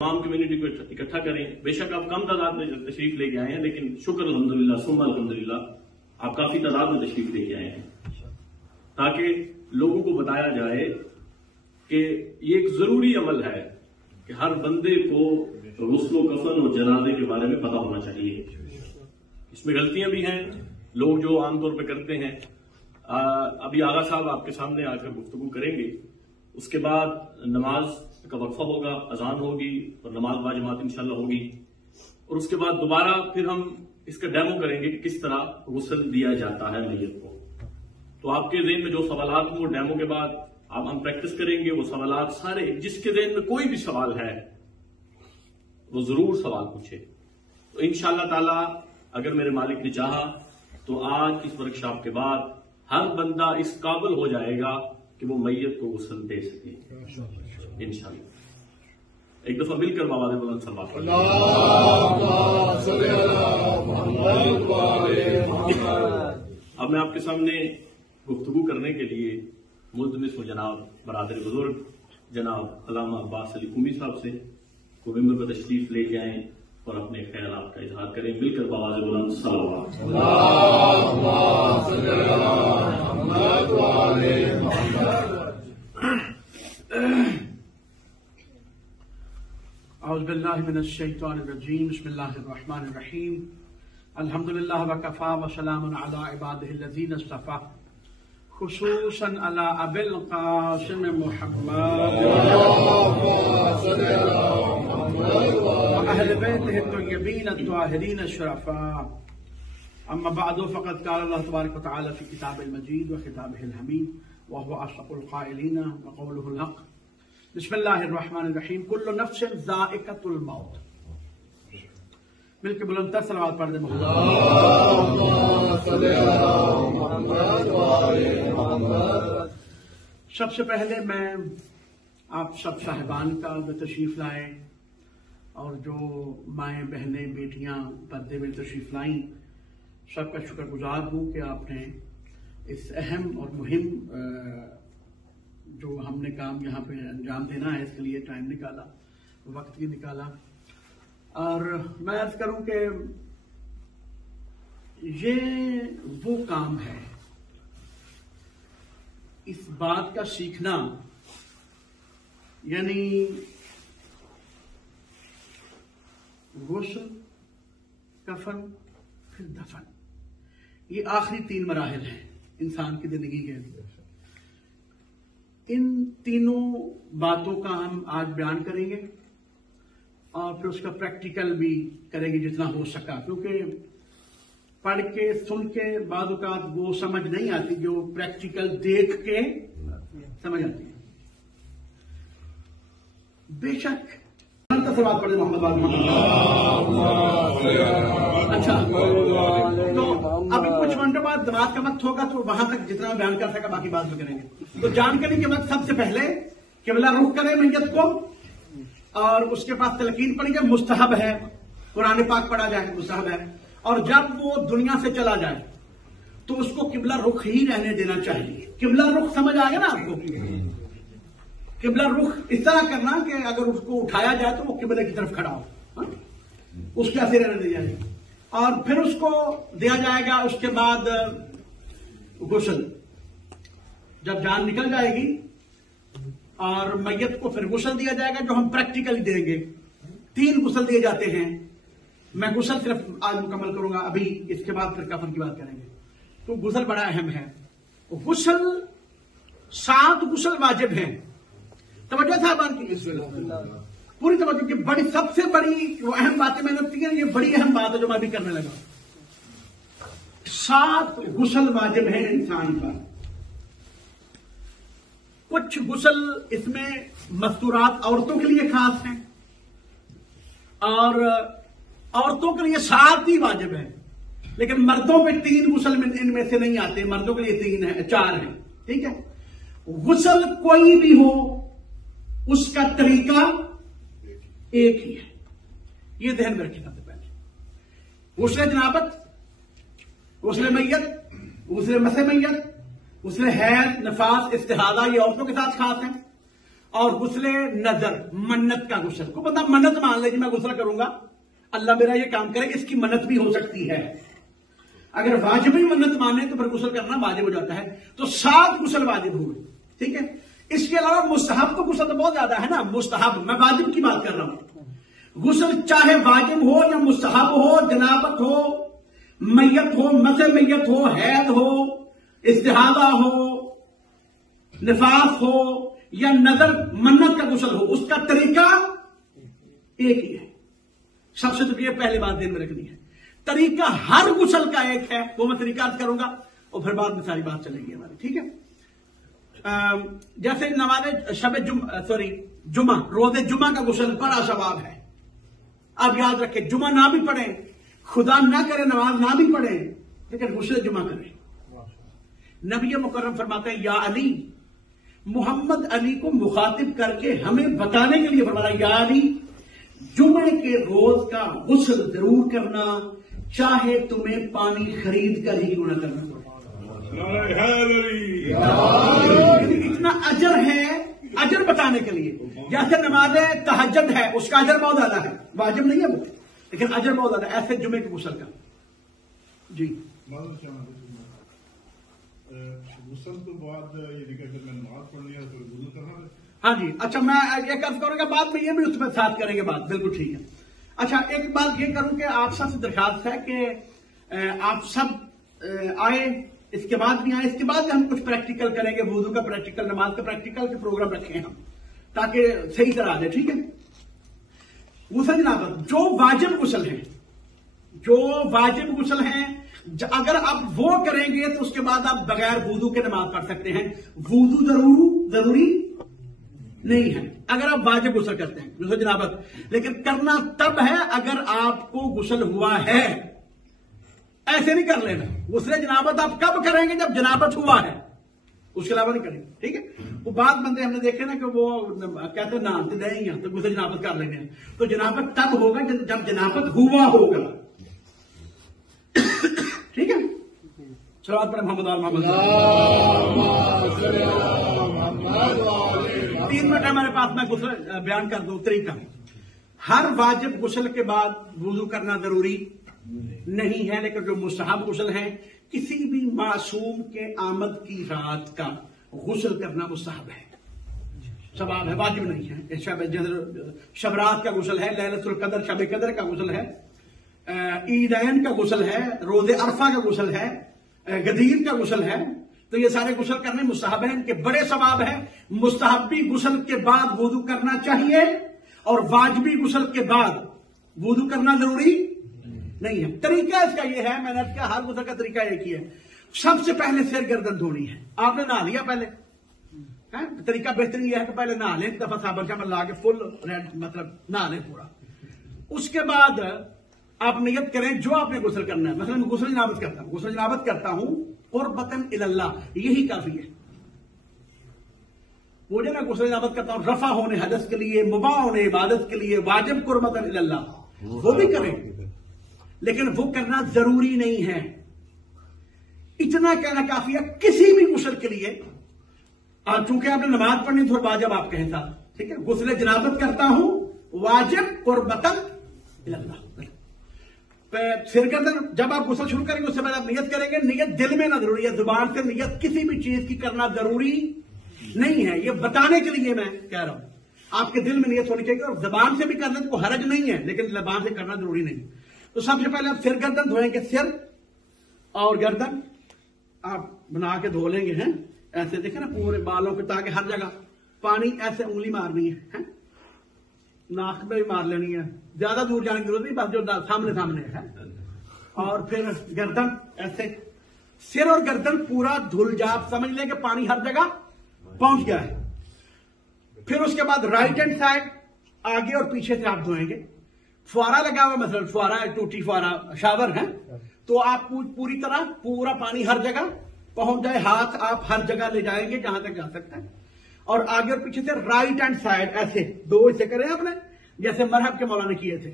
तमाम कम्युनिटी को इकट्ठा करें। बेशक आप कम तादाद में तशरीफ लेके आए हैं, लेकिन शुक्र अल्हम्दुलिल्लाह सुम्मा अल्हम्दुलिल्लाह आप काफी तादाद में तशरीफ लेके आए हैं, ताकि लोगों को बताया जाए कि ये एक जरूरी अमल है कि हर बंदे को गुस्ल कफन और जनाजे के बारे में पता होना चाहिए। इसमें गलतियां भी हैं, लोग जो आमतौर पर करते हैं। अभी आगा साहब आपके सामने आकर गुफ्तगू करेंगे, उसके बाद नमाज का वक्फा होगा, अजान होगी और नमाज बाजमात इंशाल्लाह होगी, और उसके बाद दोबारा फिर हम इसका डेमो करेंगे कि किस तरह गुस्ल दिया जाता है मैयत को। तो आपके ज़हन में जो सवालात हों, डेमो के बाद आप हम प्रैक्टिस करेंगे। वो सवालात सारे, जिसके ज़हन में कोई भी सवाल है वो जरूर सवाल पूछे। तो इंशाल्लाह ताला अगर मेरे मालिक ने चाहा तो आज इस वर्कशॉप के बाद हर बंदा इस काबिल हो जाएगा कि वो मैयत को गुस्ल दे सके इंशाल्लाह। एक दफा मिलकर बाबा बुलंद सल्लल्लाहु अलैहि वसल्लम। अब मैं आपके सामने गुफ्तगू करने के लिए मुल्तमिस हूं जनाब बरादर बुजुर्ग जनाब अल्लामा अब्बास अली कुमी साहब से को मिंबर पर तशरीफ ले जाएं और अपने ख्यालात का इजहार करें। मिलकर बाबा बुलंद सल्लल्लाहु औज़ुबिल्लाहिमिनश्शैतानिर्रजीम बिस्मिल्लाहिर्रहमानिर्रहीम अल्हम्दुलिल्लाह व कफ़ा व सलामुन अला इबादिहिल्लज़ीना इस्तफ़ा खुसूसन अला अबिल क़ासिम मुहम्मद व अहले बैतिहि अत्तय्यबीन अत्ताहिरीन अश्शरफ़ा। अम्मा बअदु फ़क़द क़ाल अल्लाह तबारक व तआला फ़ी किताबिल मजीद व किताबिहिल हमीद व हुवा असदक़ुल क़ाइलीन व क़ौलुहुल हक़। बिस्मिल्लाहिर्रहमानिर्रहीम कुल्लु नफ्सिन ज़ाइक़तुल मौत। मिलके बुलंद सलावत पढ़ दे मोहम्मद। सबसे पहले मैं आप सब साहिबान का जो तशरीफ लाए और जो माएँ बहनें बेटियां पर्दे में तशरीफ लाई, सबका शुक्रगुजार हूँ कि आपने इस अहम और मुहिम जो हमने काम यहाँ पे अंजाम देना है इसके लिए टाइम निकाला, वक्त भी निकाला। और मैं अर्ज करूं कि ये वो काम है, इस बात का सीखना, यानी गुस्ल, कफन, फिर दफन, ये आखिरी 3 मराहिल हैं इंसान की जिंदगी के। इन तीनों बातों का हम आज बयान करेंगे और फिर उसका प्रैक्टिकल भी करेंगे जितना हो सका, क्योंकि पढ़ के सुन के बाद औक़ात वो समझ नहीं आती जो प्रैक्टिकल देख के समझ आती है। बेशक सवाल पढ़े मोहम्मद। अच्छा, तो अभी कुछ मिनटों बाद दमाद का वक्त होगा तो वहां तक जितना बयान कर सका बाकी बात में करेंगे। तो जानकारी के वक्त सबसे पहले किबला रुख करें मैयत को, और उसके पास तलकीन पढ़ेंगे, मुस्तहब है, कुरान पाक पढ़ा जाए, मुस्तहब है। और जब वो दुनिया से चला जाए तो उसको किबला रुख ही रहने देना चाहिए। किबला रुख समझ आ गया ना आपको? किबला रुख इस तरह करना कि अगर उसको उठाया जाए तो वो किबले की तरफ खड़ा हो, उसके ऐसे रहने दिया जाए। और फिर उसको दिया जाएगा, उसके बाद गुस्ल, जब जान निकल जाएगी और मैयत को फिर गुस्ल दिया जाएगा, जो हम प्रैक्टिकली देंगे। 3 गुस्ल दिए जाते हैं। मैं गुस्ल सिर्फ आज मुकम्मल करूंगा, अभी इसके बाद फिर कफन की बात करेंगे। तो गुस्ल बड़ा अहम है। गुस्ल 7 गुस्ल वाजिब हैं। तवज्जो साहबान की पूरी तवज्जो की। बड़ी सबसे बड़ी जो अहम बातें मैंने की, ये बड़ी अहम बात है जो मैं भी करने लगा। 7 गुस्ल वाजिब हैं इंसान पर। कुछ गुस्ल इसमें मस्तूरात औरतों के लिए खास हैं और औरतों के लिए 7 ही वाजिब है, लेकिन मर्दों पे 3 गुस्ल इनमें से नहीं आते। मर्दों के लिए 3 है, 4 है। ठीक है, गुस्ल कोई भी हो उसका तरीका एक ही है, ये ध्यान में रखिए। सबसे पहले गुस्ल जनाबत, गुस्ल मैयत, गुस्ल मसे मैयत, गुस्ल हैज, नफास, इस्तिहादा, ये औरतों के साथ खास है। और गुस्ले नजर मन्नत का गुस्ल। को बंदा मन्नत मान ले जी मैं गुस्ल करूंगा, अल्लाह मेरा ये काम करे, इसकी मन्नत भी हो सकती है। अगर वाजिब ही मन्नत माने तो फिर गुस्ल करना वाजिब हो जाता है। तो 7 गुस्ल वाजिब हो गए, ठीक है। इसके अलावा मुस्तहब तो गुस्ल तो बहुत ज्यादा है ना, मुस्तहब, मैं वाजिब की बात कर रहा हूं। गुस्ल चाहे वाजिब हो या मुस्तहब हो, जनाबत हो, मैयत हो, मसे मैयत हो, हैद हो, इस्तिहादा हो, निफास हो या नजर मन्नत का गुस्ल हो, उसका तरीका एक ही है। सबसे तो ये पहले बात ध्यान में रखनी है, तरीका हर गुस्ल का एक है, वो मैं तरीका अर्ज करूंगा और फिर बाद में सारी बात चलेगी हमारी, ठीक है। जैसे नमाज शब जुमा, रोजे जुमा का गुस्ल बड़ा सवाब है। आप याद रखें, जुमा ना भी पढ़े, खुदा ना करे नमाज ना भी पढ़े, लेकिन गुस्ल जुमा करें। नबी मुकर्रम फरमाते हैं, या अली, मोहम्मद अली को मुखातिब करके हमें बताने के लिए फरमाया, या अली, जुमे के रोज का गुस्ल जरूर करना, चाहे तुम्हें पानी खरीद कर ही क्यों न करना पड़े। इतना अजर है, अजर बताने के लिए। जैसे नमाज तहज्जुद है, उसका अजर बहुत ज्यादा है, वाजिब नहीं है वो, लेकिन अजर बहुत ज्यादा है। ऐसे जुमे के गुस्ल का जी गुस्ल के बाद मैं नमाज पढ़ लिया तो गुस्ल करना है। हाँ जी, अच्छा मैं एक अर्ज करूंगा, बाद में ये भी उसमें साथ करेंगे बात, बिल्कुल ठीक है। अच्छा एक बात ये करूं कि आप सबसे दरखास्त है कि आप सब आए, इसके बाद भी आए, इसके बाद हम कुछ प्रैक्टिकल करेंगे, वुजू का प्रैक्टिकल, नमाज का प्रैक्टिकल के प्रोग्राम रखें हम, ताकि सही तरह आ जाए, ठीक है। गुस्ल जनाबत जो वाजिब गुस्ल है, जो वाजिब गुस्ल है, अगर आप वो करेंगे तो उसके बाद आप बगैर वुजू के नमाज पढ़ सकते हैं। वुजू जरूरी नहीं है अगर आप वाजिब गुस्ल करते हैं, गुस्ल जनाबत, लेकिन करना तब है अगर आपको गुस्ल हुआ है। ऐसे नहीं कर लेना। गुस्ल जनाबत आप कब करेंगे? जब जनाबत हुआ है, उसके अलावा नहीं करेंगे, ठीक है। वो बात बंदे हमने देखे ना कि वो कहते ना नहीं, तो गुस्ल जनाबत कर लेंगे, तो जनाबत तब होगा जब जनाबत हुआ होगा, ठीक है। सलावत पर मोहम्मद और मोहम्मद। 3 मिनट हमारे पास, मैं गुस्ल बयान कर दूं तरीका। हर वाजिब गुस्ल के बाद वुजू करना जरूरी नहीं है, लेकिन जो मुस्तहब गुस्ल है, किसी भी मासूम के आमद की रात का गुस्ल करना मुस्तहब है, सवाब है, वाजिब नहीं है। शब रात का गुस्ल है, लैलतुल कदर, शब कदर का गुस्ल है, ईदैन का गुस्ल है, रोजे अरफा का गुस्ल है, गदीर का गुस्ल है, तो ये सारे गुस्ल करने मुस्तहब है, इनके बड़े सवाब है। मुस्तहबी गुस्ल के बाद वुजू करना चाहिए और वाजिबी गुस्ल के बाद वुजू करना जरूरी नहीं है। तरीका इसका यह है, मैंने कहा हर गुस्ल का तरीका एक ही है। सबसे पहले सिर गर्दन धोनी है। आपने नहा लिया पहले, तरीका बेहतरीन यह है कि पहले नहा लें, दफा साबन शाबन ला के फुल रेड, मतलब नहा लें पूरा। उसके बाद आप नियत करें जो आपने गुस्ल करना है। मतलब मैं गुस्ल जनाबत करता हूं, गुस्ल जनाबत करता हूं कुर्बतन इलल्लाह, यही काफी है। वो जो मैं गुस्ल जनाबत करता हूं रफा होने हदस के लिए, मुबाह होने इबादत के लिए, वाजिब कुर्बतन इलल्लाह, वो भी करें, लेकिन वो करना जरूरी नहीं है। इतना कहना काफी है किसी भी गुस्ल के लिए। चूंकि आपने नमाज पढ़नी तो वाजिब आप कहें था, ठीक है। गुस्ल जनाबत करता हूं वाजिब कुर्बतन इलल्लाह। सिर गर्दन जब आप गुस्ल शुरू करेंगे उससे पहले आप नियत करेंगे। नियत दिल में ना जरूरी है, जुबान से नियत किसी भी चीज की करना जरूरी नहीं है। ये बताने के लिए मैं कह रहा हूं, आपके दिल में नियत होनी चाहिए और जुबान से भी करने को हरज नहीं है, लेकिन जुबान से करना जरूरी नहीं। तो सबसे पहले आप सिर गर्दन धोएंगे, सिर और गर्दन आप बना के धो लेंगे, हैं ऐसे देखे ना पूरे बालों के, ताकि हर जगह पानी ऐसे उंगली मारनी है, नाक में भी मार लेनी है, ज्यादा दूर जाने की जरूरत नहीं, बस जो सामने सामने है। और फिर गर्दन ऐसे, सिर और गर्दन पूरा धुल जा, आप समझ लें कि पानी हर जगह पहुंच गया है। फिर उसके बाद राइट हैंड साइड आगे और पीछे से आप धोएंगे। फुआरा लगा हुआ, मतलब फुआरा टूटी फुआरा शावर है, तो आप पूरी तरह पूरा पानी हर जगह पहुंच जाए, हाथ आप हर जगह ले जाएंगे जहां तक जा सकते हैं। और आगे और पीछे से राइट हैंड साइड ऐसे 2 हिस्से करें आपने, जैसे मरहब के मौलाना किए थे।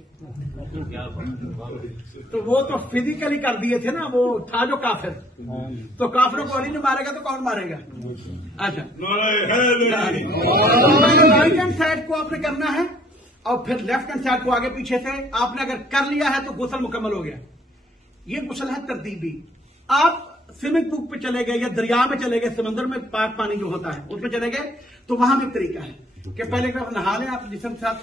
तो वो तो फिजिकली कर दिए थे ना, वो था जो काफिर। तो काफिरों को अली ने मारेगा तो कौन मारेगा? अच्छा, राइट हैंड साइड को आपने करना है और फिर लेफ्ट हैंड साइड को आगे पीछे से आपने अगर कर लिया है तो गुस्ल मुकम्मल हो गया। ये गुस्ल है तरतीबी। आप स्विमिंग पूल पे चले गए या दरिया में चले गए, समंदर में पाक पानी जो होता है उसमें चले गए, तो वहां भी तरीका है कि पहले एक बार नहा लें आप, जिस्म के साथ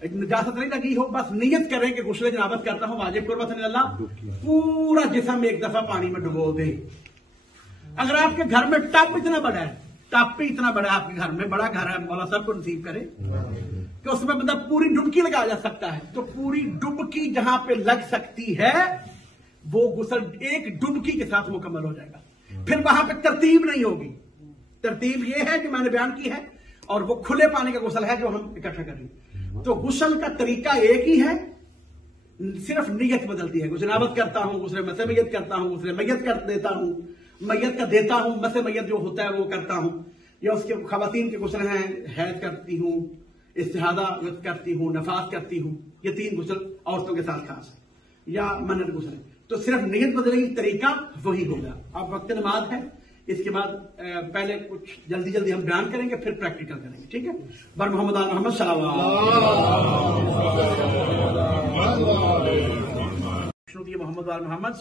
निजासत नहीं लगी हो, बस नियत करें कि गुस्ल जनाबत करता हूं वाजिब कुर्बत अल्लाह, पूरा जिस्म एक दफा पानी में डुबो दे। अगर आपके घर में टब इतना बड़ा है, टब भी इतना बड़ा है आपके घर में, बड़ा घर है, मौला साहब को नसीब करे कि उसमें बंदा पूरी डुबकी लगा जा सकता है, तो पूरी डुबकी जहां पे लग सकती है वो गुस्ल एक डुबकी के साथ मुकम्मल हो जाएगा। फिर वहां पे तरतीब नहीं होगी। तरतीब ये है जो मैंने बयान की है, और वो खुले पानी का गुस्ल है जो हम इकट्ठा करेंगे। तो गुस्ल का तरीका एक ही है, सिर्फ नीयत बदलती है। गुजनावत करता हूं, गुस्ल मसे मैयत करता हूं, गुस्ल मैयत कर देता हूं, मैयत का देता हूं, मसे मैयत जो होता है वो करता हूं, या उसके खवातीन के गुस्ल हैं, हैज करती हूं, इस्तिहादा करती हूं, नफास करती हूं, ये 3 गुस्ल औरतों के साथ खास है, या मन्नत गुस्ल। तो सिर्फ नियत बदलेगी, तरीका वही होगा। अब वक्त नमाज है, इसके बाद पहले कुछ जल्दी जल्दी हम बयान करेंगे, फिर प्रैक्टिकल करेंगे, ठीक है? बर मोहम्मद आल मोहम्मद सल्लल्लाहु मोहम्मद आल मोहम्मद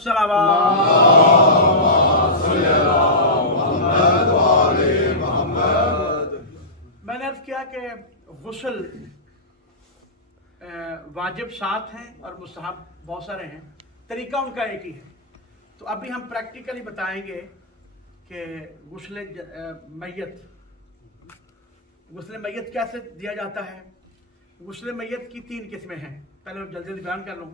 मैंने अर्ज किया कि गुस्ल वाजिब 7 हैं और मुस्तहब बहुत सारे हैं, तरीका उनका एक ही है। तो अभी हम प्रैक्टिकली बताएंगे कि गुस्ल मैयत कैसे दिया जाता है। गुस्ल मैयत की 3 किस्में हैं, पहले मैं जल्दी जल्दी बयान कर लूँ।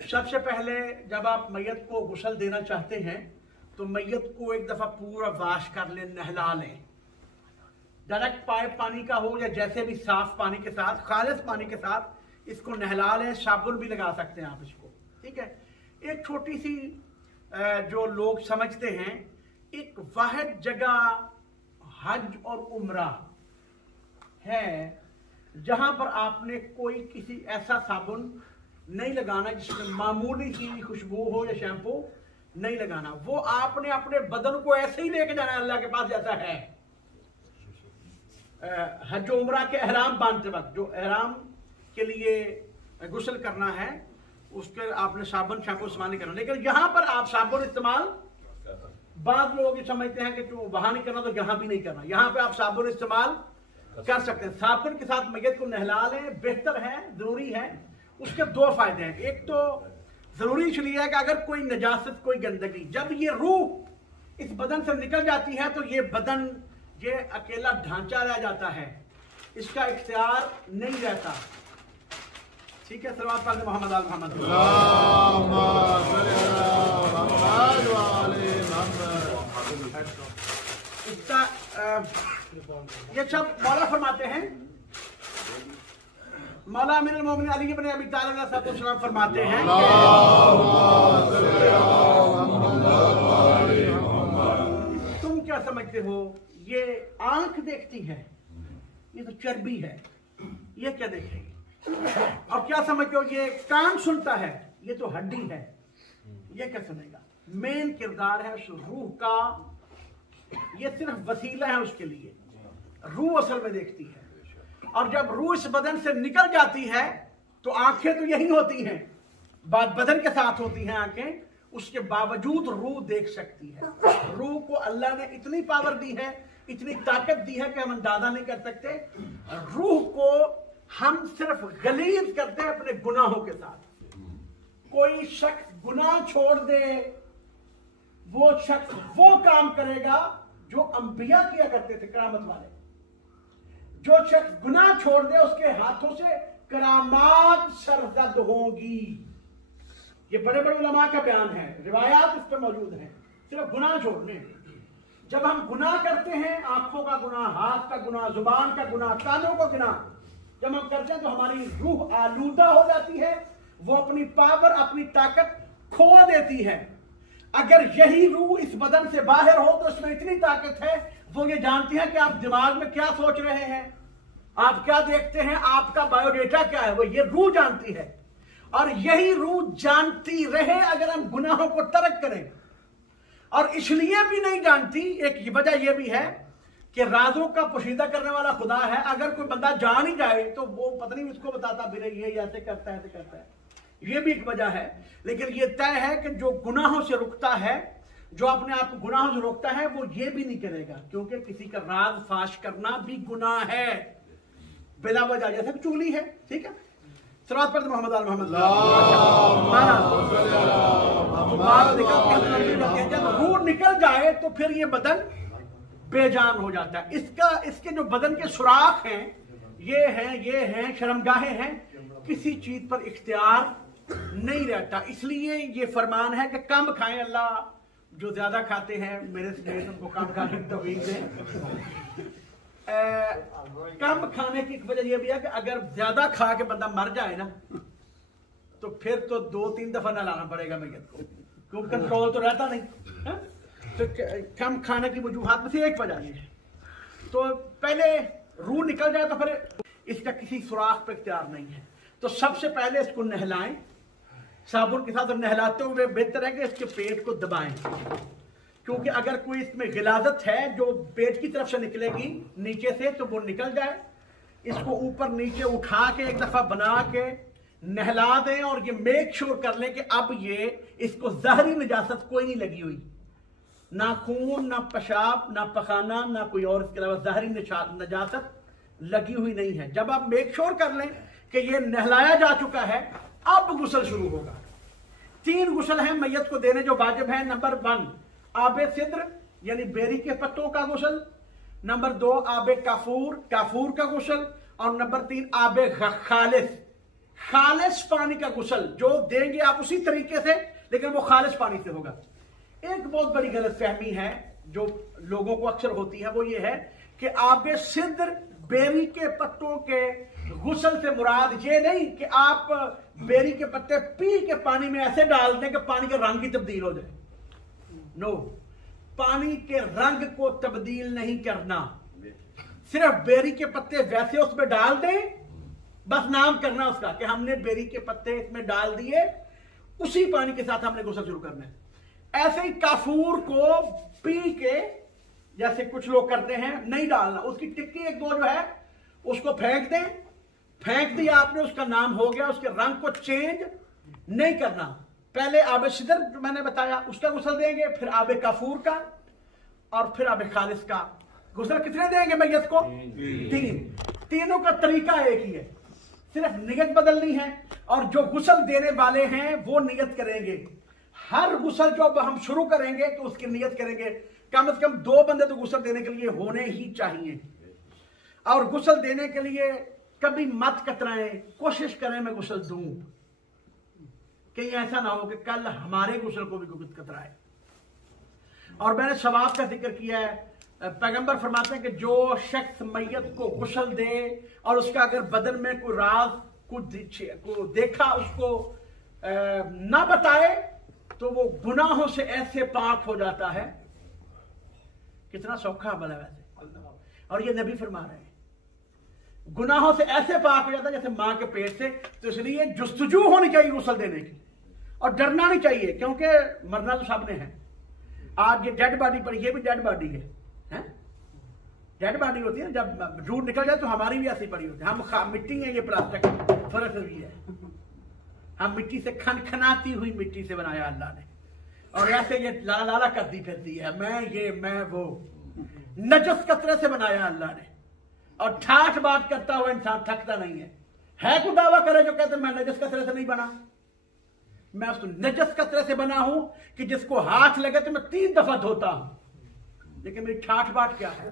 सबसे पहले जब आप मैयत को गुस्ल देना चाहते हैं तो मैयत को एक दफा पूरा वाश कर लें, नहला लें। डायरेक्ट पाइप पानी का हो या जैसे भी साफ पानी के साथ, खालिस पानी के साथ इसको नहला लें। साबुन भी लगा सकते हैं आप इसको, ठीक है? एक छोटी सी जो लोग समझते हैं, एक वाहिद जगह हज और उम्रा है जहां पर आपने कोई किसी ऐसा साबुन नहीं लगाना जिसमें मामूली सी खुशबू हो या शैम्पू नहीं लगाना। वो आपने अपने बदन को ऐसे ही लेके जाना है अल्लाह के पास जैसा है। हज उम्रा के एहराम बांधते वक्त जो एहराम के लिए गुस्ल करना है उसके आपने साबुन शैम्पू इस्तेमाल नहीं करना। लेकिन यहां पर आप साबुन इस्तेमाल, बाद लोग समझते हैं कि तो वहां नहीं करना तो यहां भी नहीं करना, यहां पे आप साबुन इस्तेमाल कर सकते हैं। साबुन के साथ मैयत को नहला लें, बेहतर है, जरूरी है। उसके 2 फायदे हैं। एक तो जरूरी इसलिए है कि अगर कोई नजासत, कोई गंदगी, जब ये रूह इस बदन से निकल जाती है तो ये बदन, ये अकेला ढांचा रह जाता है, इसका इख्तियार नहीं रहता, ठीक है? सल्लल्लाहु अलैहि मोहम्मद आल मोहम्मद। इसका ये सब मौला फरमाते हैं, मौला अमीरुल मोमिनीन अली इब्न अबी तालिब साहब फरमाते हैं, तुम क्या समझते हो ये आंख देखती है, ये तो चर्बी है, ये क्या देखेगी? और क्या समझते हो ये कान सुनता है, ये तो हड्डी है, ये क्या सुनेगा? मेन किरदार है उस रूह का, ये सिर्फ वसीला है उसके लिए। रूह असल में देखती है, और जब रूह इस बदन से निकल जाती है तो आंखें तो यही होती हैं, बदन के साथ होती हैं आंखें, उसके बावजूद रूह देख सकती है। रूह को अल्लाह ने इतनी पावर दी है, इतनी ताकत दी है कि हम अंदाजा नहीं कर सकते। रूह को हम सिर्फ गलीज करते हैं अपने गुनाहों के साथ। कोई शख्स गुनाह छोड़ दे, वो शख्स वो काम करेगा जो अंबिया किया करते थे, करामत वाले। जो शख्स गुनाह छोड़ दे उसके हाथों से करामात सरजद होंगी। ये बड़े बड़े उलमा का बयान है, रिवायात इस पर मौजूद हैं, सिर्फ गुनाह छोड़ने। जब हम गुनाह करते हैं, आंखों का गुनाह, हाथ का गुनाह, जुबान का गुनाह, कानों का गुनाह जब हम करते हैं तो हमारी रूह आलूदा हो जाती है, वो अपनी पावर, अपनी ताकत खो देती है। अगर यही रूह इस बदन से बाहर हो तो इसमें इतनी ताकत है, वो ये जानती है कि आप दिमाग में क्या सोच रहे हैं, आप क्या देखते हैं, आपका बायोडेटा क्या है, वो ये रूह जानती है। और यही रूह जानती रहे अगर हम गुनाहों को तर्क करें। और इसलिए भी नहीं जानती, एक वजह यह भी है कि राजों का पोशीदा करने वाला खुदा है। अगर कोई बंदा जान ही जाए तो वो पता नहीं उसको बताता भी नहीं, ये ऐसे करता है, ऐसे करता है। ये भी एक वजह है। लेकिन ये तय है कि जो गुनाहों से रुकता है, जो अपने आप को गुनाहों से रोकता है, वो ये भी नहीं करेगा, क्योंकि किसी का राज फाश करना भी गुनाह है बिला वजह, जैसे चुगली है। ठीक है, सलावत पढ़ते मोहम्मद आल मोहम्मद। जब रूह निकल जाए तो फिर ये बदन बेजान हो जाता है। इसके जो बदन के सुराख हैं, ये हैं शर्मगाहें हैं, किसी चीज पर इख्तियार नहीं रहता। इसलिए ये फरमान है कि कम खाएं। अल्लाह जो ज्यादा खाते हैं मेरे स्नेहित उनको कम खाने की तौफीक दें। कम खाने की वजह यह भी है कि अगर ज्यादा खा के बंदा मर जाए ना, तो फिर तो 2-3 दफा ना लाना पड़ेगा मैयत को, क्योंकि कंट्रोल तो रहता नहीं है? तो कम खाने की वजूहात में से एक वजह है। तो पहले रूह निकल जाए तो फिर इसका किसी सुराख पे इख्तियार नहीं है। तो सबसे पहले इसको नहलाएं साबुन के साथ, और नहलाते हुए बेहतर है कि इसके पेट को दबाएं, क्योंकि अगर कोई इसमें गिलाजत है जो पेट की तरफ से निकलेगी नीचे से, तो वो निकल जाए। इसको ऊपर नीचे उठा के एक दफा बना के नहला दें, और ये मेक श्योर कर लें कि अब ये इसको जहरी निजासत कोई नहीं लगी हुई, ना खून, ना पेशाब, ना पखाना, ना कोई और इसके अलावा जहरी निजासत लगी हुई नहीं है। जब आप मेक श्योर कर लें कि ये नहलाया जा चुका है, अब गुस्ल शुरू होगा। 3 गुस्ल हैं मैयत को देने जो वाजिब है। नंबर 1 आबे सिद्र यानी बेरी के पत्तों का गुस्ल, नंबर 2 आबे काफूर का गुस्ल, और नंबर 3 आबे खालिस पानी का गुस्ल, जो देंगे आप उसी तरीके से, लेकिन वो खालिस पानी से होगा। एक बहुत बड़ी गलतफहमी है जो लोगों को अक्सर होती है, वो ये है कि आबे सिद्र बेरी के पत्तों के गुस्ल से मुराद ये नहीं कि आप बेरी के पत्ते पी के पानी में ऐसे डाल दें कि पानी का रंग ही तब्दील हो जाए। नो, पानी के रंग को तब्दील नहीं करना, सिर्फ बेरी के पत्ते वैसे उसमें डाल दें, बस नाम करना उसका कि हमने बेरी के पत्ते इसमें डाल दिए, उसी पानी के साथ हमने गुस्ल शुरू करना है। ऐसे ही काफूर को पी के, जैसे कुछ लोग करते हैं, नहीं डालना, उसकी टिक्की 1-2 जो है उसको फेंक दें, फेंक दिया आपने, उसका नाम हो गया, उसके रंग को चेंज नहीं करना। पहले आबे सिदर जो मैंने बताया उसका गुस्ल देंगे, फिर आबे काफूर का, और फिर आबे खालिस का। गुस्ल कितने देंगे मैयत को? 3। तीनों का तरीका एक ही है, सिर्फ नियत बदलनी है। और जो गुस्ल देने वाले हैं वो नियत करेंगे। हर गुस्ल जो हम शुरू करेंगे तो उसकी नियत करेंगे, कम से कम 2 बंदे तो गुस्ल देने के लिए होने ही चाहिए। और गुस्ल देने के लिए कभी मत कतराएं, कोशिश करें मैं गुस्ल दूं, कहीं ऐसा ना हो कि कल हमारे गुस्ल को भी कोई कतराए। और मैंने सवाब का जिक्र किया है, पैगंबर फरमाते हैं कि जो शख्स मैयत को गुस्ल दे और उसका अगर बदन में कोई राज को देखा उसको ना बताए, तो वो गुनाहों से ऐसे पाक हो जाता है। कितना सौखा अमल है वैसे, और ये नबी फरमा रहे हैं, गुनाहों से ऐसे पाक हो जाता है जैसे मां के पेट से। तो इसलिए जुस्तजू होनी चाहिए गुस्ल देने की, और डरना नहीं चाहिए, क्योंकि मरना तो सबने है। आज ये डेड बॉडी पर, ये भी डेड बॉडी है, डेड बॉडी होती है, जब रूह निकल जाए तो हमारी भी ऐसी पड़ी होती है। हम मिट्टी है, ये प्लास्टिक, फर्क भी है। हम मिट्टी से खनखनाती हुई मिट्टी से बनाया अल्लाह ने, और ऐसे ये लाला लाला करती फिरती है, मैं वो नजस कतरे से बनाया अल्लाह ने। और ठाठ बात करता हुआ इंसान थकता नहीं है कोई दावा करे जो कहते मैं नजस कतरे से नहीं बना, मैं उसको नजस कतरे से बना हूं कि जिसको हाथ लगे तो मैं 3 दफा धोता हूं। लेकिन मेरी ठाठ बाट क्या है?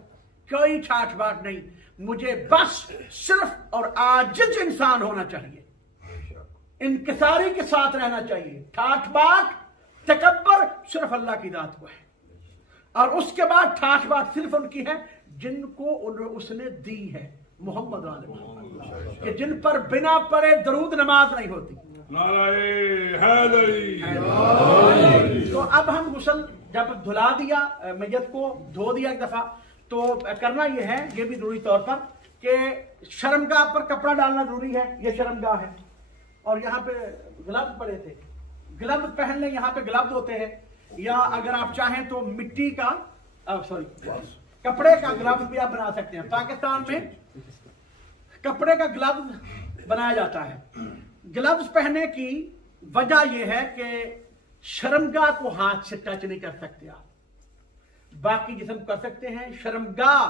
कोई ठाठ बाट नहीं। मुझे बस सिर्फ और आजिज इंसान होना चाहिए, इनकिसारी के साथ रहना चाहिए। ठाठ बाट तकब्बर सिर्फ अल्लाह की जात को है, और उसके बाद ठाठ बाट सिर्फ उनकी है जिनको उसने दी है, मोहम्मद वाले, कि जिन पर बिना पढ़े दरूद नमाज नहीं होती। तो अब हम गुस्ल जब धुला दिया, मैयत को धो दिया एक दफा, तो करना यह है, ये भी जरूरी तौर पर, कि शर्मगाह पर कपड़ा डालना जरूरी है, ये शर्मगाह है, और यहाँ पे ग्लव्स पड़े थे, ग्लव्स पहन लें, यहाँ पे ग्लव्स होते हैं, या अगर आप चाहें तो मिट्टी का कपड़े का ग्लव्स भी आप बना सकते हैं। पाकिस्तान में कपड़े का ग्लव्स बनाया जाता है। ग्लव्स पहनने की वजह यह है कि शर्मगाह को हाथ से टच नहीं कर सकते आप, बाकी जिस्म कर सकते हैं। शर्मगाह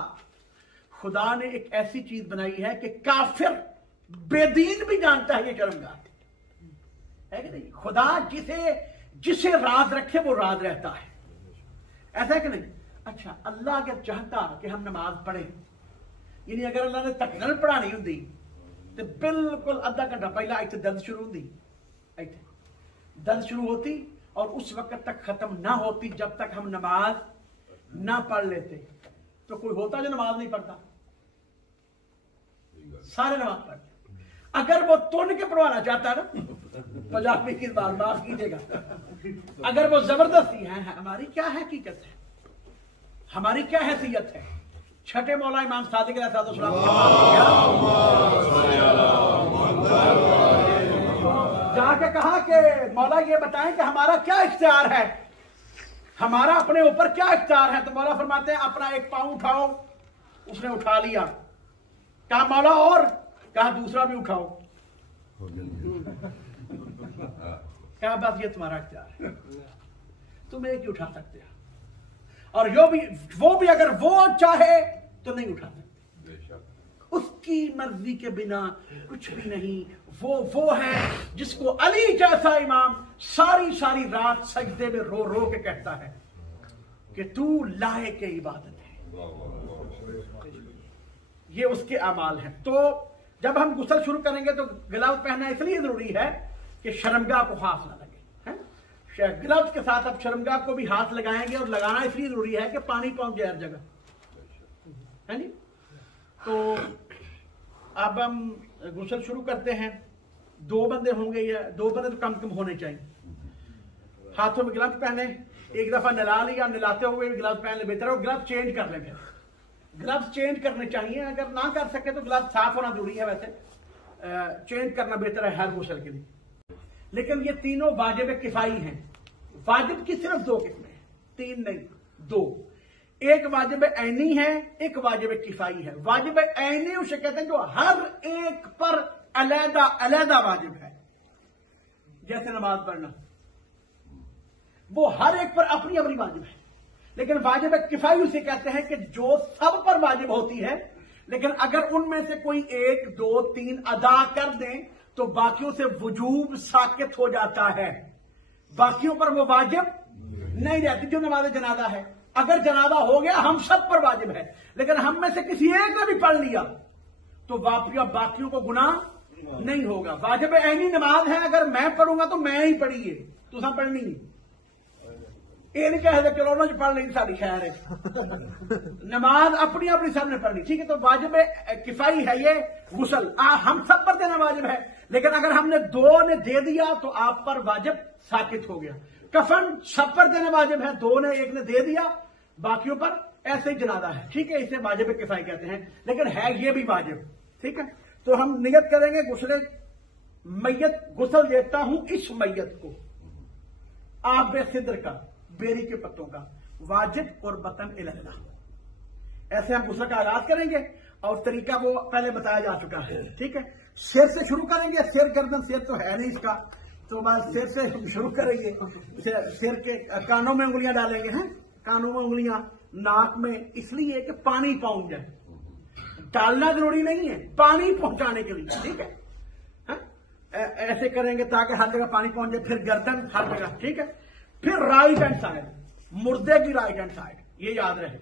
खुदा ने एक ऐसी चीज बनाई है कि काफिर बेदीन भी जानता है ये शर्मगाह है कि नहीं। खुदा जिसे राज रखे वो राज रहता है, ऐसा है कि नहीं। अच्छा, अल्लाह अगर चाहता कि हम नमाज पढ़े, यानी अगर अल्लाह ने तकरीर पढ़ानी होंगी तो बिल्कुल आधा घंटा पहला इतने दर्द शुरू होती, दर्द शुरू होती और उस वक्त तक खत्म ना होती जब तक हम नमाज ना पढ़ लेते। तो कोई होता जो नमाज नहीं पढ़ता, सारे नमाज पढ़ते। अगर वो तोड़ के पढ़वाना चाहता ना, पंजाबी की बात माफ कीजिएगा, अगर वो जबरदस्ती है, हमारी क्या हकीकत है, हमारी क्या हैसियत है। छठे मौला इमाम सादिक अलैहिस्सलाम जाके कहा कि मौला ये बताएं कि हमारा क्या इख्तियार है, हमारा अपने ऊपर क्या इख्तियार है। तो मौला फरमाते हैं अपना एक पांव उठाओ, उसने उठा लिया, कहा मौला और, कहा दूसरा भी उठाओ, कहा बस ये तुम्हारा इख्तियार है, तुम एक ही उठा सकते हो, और वो भी अगर वो चाहे तो नहीं उठा सकते, उसकी मर्जी के बिना कुछ भी नहीं। वो है जिसको अली जैसा इमाम सारी सारी रात सजदे में रो रो के कहता है कि तू लायक के इबादत है, ये उसके अमाल हैं। तो जब हम गुस्ल शुरू करेंगे तो ग्लव्स पहनना इसलिए जरूरी है कि शर्मगाह को हाथ ना लगे। ग्लव्स के साथ आप शर्मगाह को भी हाथ लगाएंगे, और लगाना इसलिए जरूरी है कि पानी पहुंच जाए हर जगह, है नी। तो अब हम गुस्ल शुरू करते हैं। 2 बंदे होंगे या 2 बंदे तो कम कम होने चाहिए। हाथों में ग्लव्स पहने, एक दफा नला लिया, नलाते हुए ग्लव्स पहन ले, बेहतर हो ग्लव्स चेंज कर लेंगे। ग्लव्स चेंज करने चाहिए, अगर ना कर सके तो ग्लव्स साफ होना जरूरी है, वैसे चेंज करना बेहतर है हर गुस्ल के लिए। लेकिन ये तीनों वाजिब किफाई हैं। वाजिब की सिर्फ 2 किस्में हैं, 3 नहीं 2। एक वाजिब ऐनी है, एक वाजिब किफाई है। वाजिब ऐनी उसे कहते हैं जो हर एक पर अलहदा अलहदा वाजिब है, जैसे नमाज पढ़ना, वो हर एक पर अपनी अपनी वाजिब है। लेकिन वाजिब किफाई उसे कहते हैं कि जो सब पर वाजिब होती है, लेकिन अगर उनमें से कोई 1, 2, 3 अदा कर दें तो बाकियों से वजूब साकित हो जाता है, बाकियों पर वो वाजिब नहीं रहती। जो नमाज जनाजा है, अगर जनाजा हो गया हम सब पर वाजिब है, लेकिन हम में से किसी एक ने भी पढ़ लिया तो बाकियों को गुनाह नहीं होगा। वाजिब ऐनी नमाज है, अगर मैं पढ़ूंगा तो मैं ही पढ़ी है, तो सब पढ़नी नहीं, ये नहीं कह सकते चलो ना जो पढ़ लेंगे सारी खैर है। नमाज अपनी अपनी सबने पढ़नी, ठीक है। तो वाजिब किफाई है ये गुस्ल, हम सब पर देना वाजिब है, लेकिन अगर हमने 2 ने दे दिया तो आप पर वाजिब साकित हो गया। कफन सब पर देना वाजिब है, 2 ने 1 ने दे दिया, बाकियों पर ऐसे ही जनाजा है, ठीक है। इसे वाजिब किफाई कहते हैं, लेकिन है ये भी वाजिब, ठीक है। तो हम नियत करेंगे गुस्ल देता हूं इस मैयत को आब सिद्र का, बेरी के पत्तों का, वाजिब और बतन इलहला, ऐसे हम गुस्ल का आगाज करेंगे। और तरीका वो पहले बताया जा चुका है, ठीक है। सिर से शुरू करेंगे, सिर गर्दन, सिर तो है नहीं इसका, तो बस सिर से शुरू करेंगे। सिर के कानों में उंगलियां डालेंगे, हैं कानों में उंगलियां, नाक में, इसलिए कि पानी पहुंच जाए। डालना जरूरी नहीं है, पानी पहुंचाने के लिए, ठीक है। ऐसे करेंगे ताकि हर जगह पानी पहुंच जाए। फिर गर्दन हर जगह, ठीक है। फिर राइट हैंड साइड, मुर्दे की राइट हैंड साइड, ये याद रहे,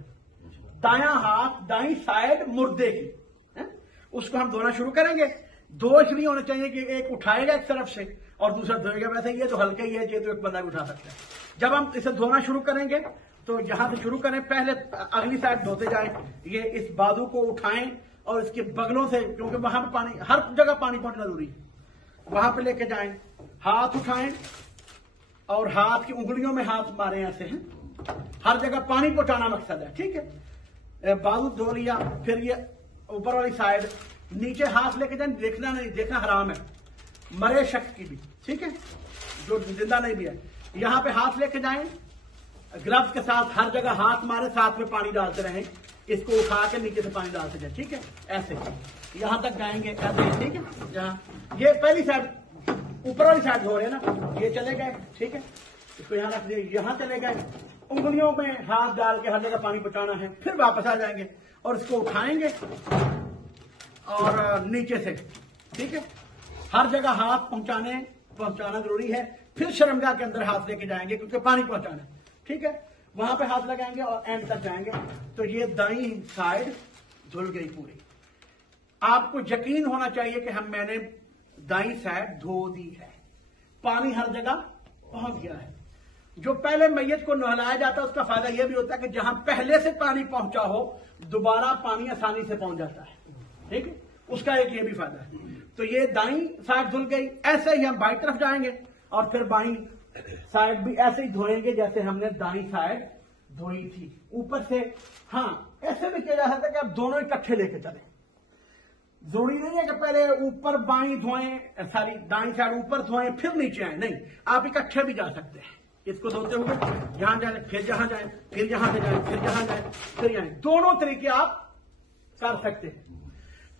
दायां हाथ दाई साइड मुर्दे की, है? उसको हम धोना शुरू करेंगे। 2 इसलिए होने चाहिए कि एक उठाएगा एक तरफ से और दूसरा धोएगा। वैसे ये तो हल्का ही है, ये तो एक बंदा भी उठा सकता है। जब हम इसे धोना शुरू करेंगे तो यहां से शुरू करें, पहले अगली साइड धोते जाएं, ये इस बाजू को उठाएं और इसके बगलों से, क्योंकि वहां पर पानी, हर जगह पानी पहुंचना जरूरी है, वहां पे लेके जाएं। हाथ उठाएं और हाथ की उंगलियों में हाथ मारें ऐसे, हैं हर जगह पानी पहुंचाना मकसद है, ठीक है। बाजू धो लिया, फिर ये ऊपर वाली साइड, नीचे हाथ लेके जाए, देखना नहीं, देखना हराम है, मरे शख्स की भी, ठीक है, जो जिंदा नहीं भी है। यहाँ पे हाथ लेके जाएं, ग्लव्स के साथ हर जगह हाथ मारे, साथ में पानी डालते रहें, इसको उठा के नीचे से पानी डालते जाए, ठीक है, ऐसे यहाँ तक जाएंगे ऐसे, ठीक है। यहाँ ये पहली साइड ऊपर वाली साइड धो रहे हैं ना, ये चले गए, ठीक है, इसको यहाँ रख दिए, यहाँ चले गए, उंगलियों में हाथ डाल के हर जगह पानी पहुंचाना है, फिर वापस आ जाएंगे और इसको उठाएंगे और नीचे से, ठीक है, हर जगह हाथ पहुंचाना जरूरी है। फिर शर्मगाह के अंदर हाथ लेके जाएंगे क्योंकि पानी पहुंचाना है, ठीक है, वहां पे हाथ लगाएंगे और एंड तक जाएंगे। तो ये दाई साइड धुल गई पूरी। आपको यकीन होना चाहिए कि मैंने दाई साइड धो दी है, पानी हर जगह पहुंच गया है। जो पहले मैयत को नहलाया जाता है उसका फायदा यह भी होता है कि जहां पहले से पानी पहुंचा हो दोबारा पानी आसानी से पहुंच जाता है, ठीक है, उसका एक ये भी फायदा है। तो ये दाई साइड धुल गई। ऐसे ही हम बाई तरफ जाएंगे और फिर बाई साइड भी ऐसे ही धोएंगे जैसे हमने दाई साइड धोई थी ऊपर से। हाँ, ऐसे भी किया जा सकता है कि आप दोनों इकट्ठे लेके चलें, जरूरी नहीं है कि पहले ऊपर बाई धोएं, सारी दाई साइड ऊपर धोएं फिर नीचे आए, नहीं, आप इकट्ठे भी जा सकते हैं। इसको धोते हुए यहां जाए, फिर जहां जाए, फिर यहां से जाए, फिर जहां जाए, फिर यहां, दोनों तरीके आप कर सकते हैं।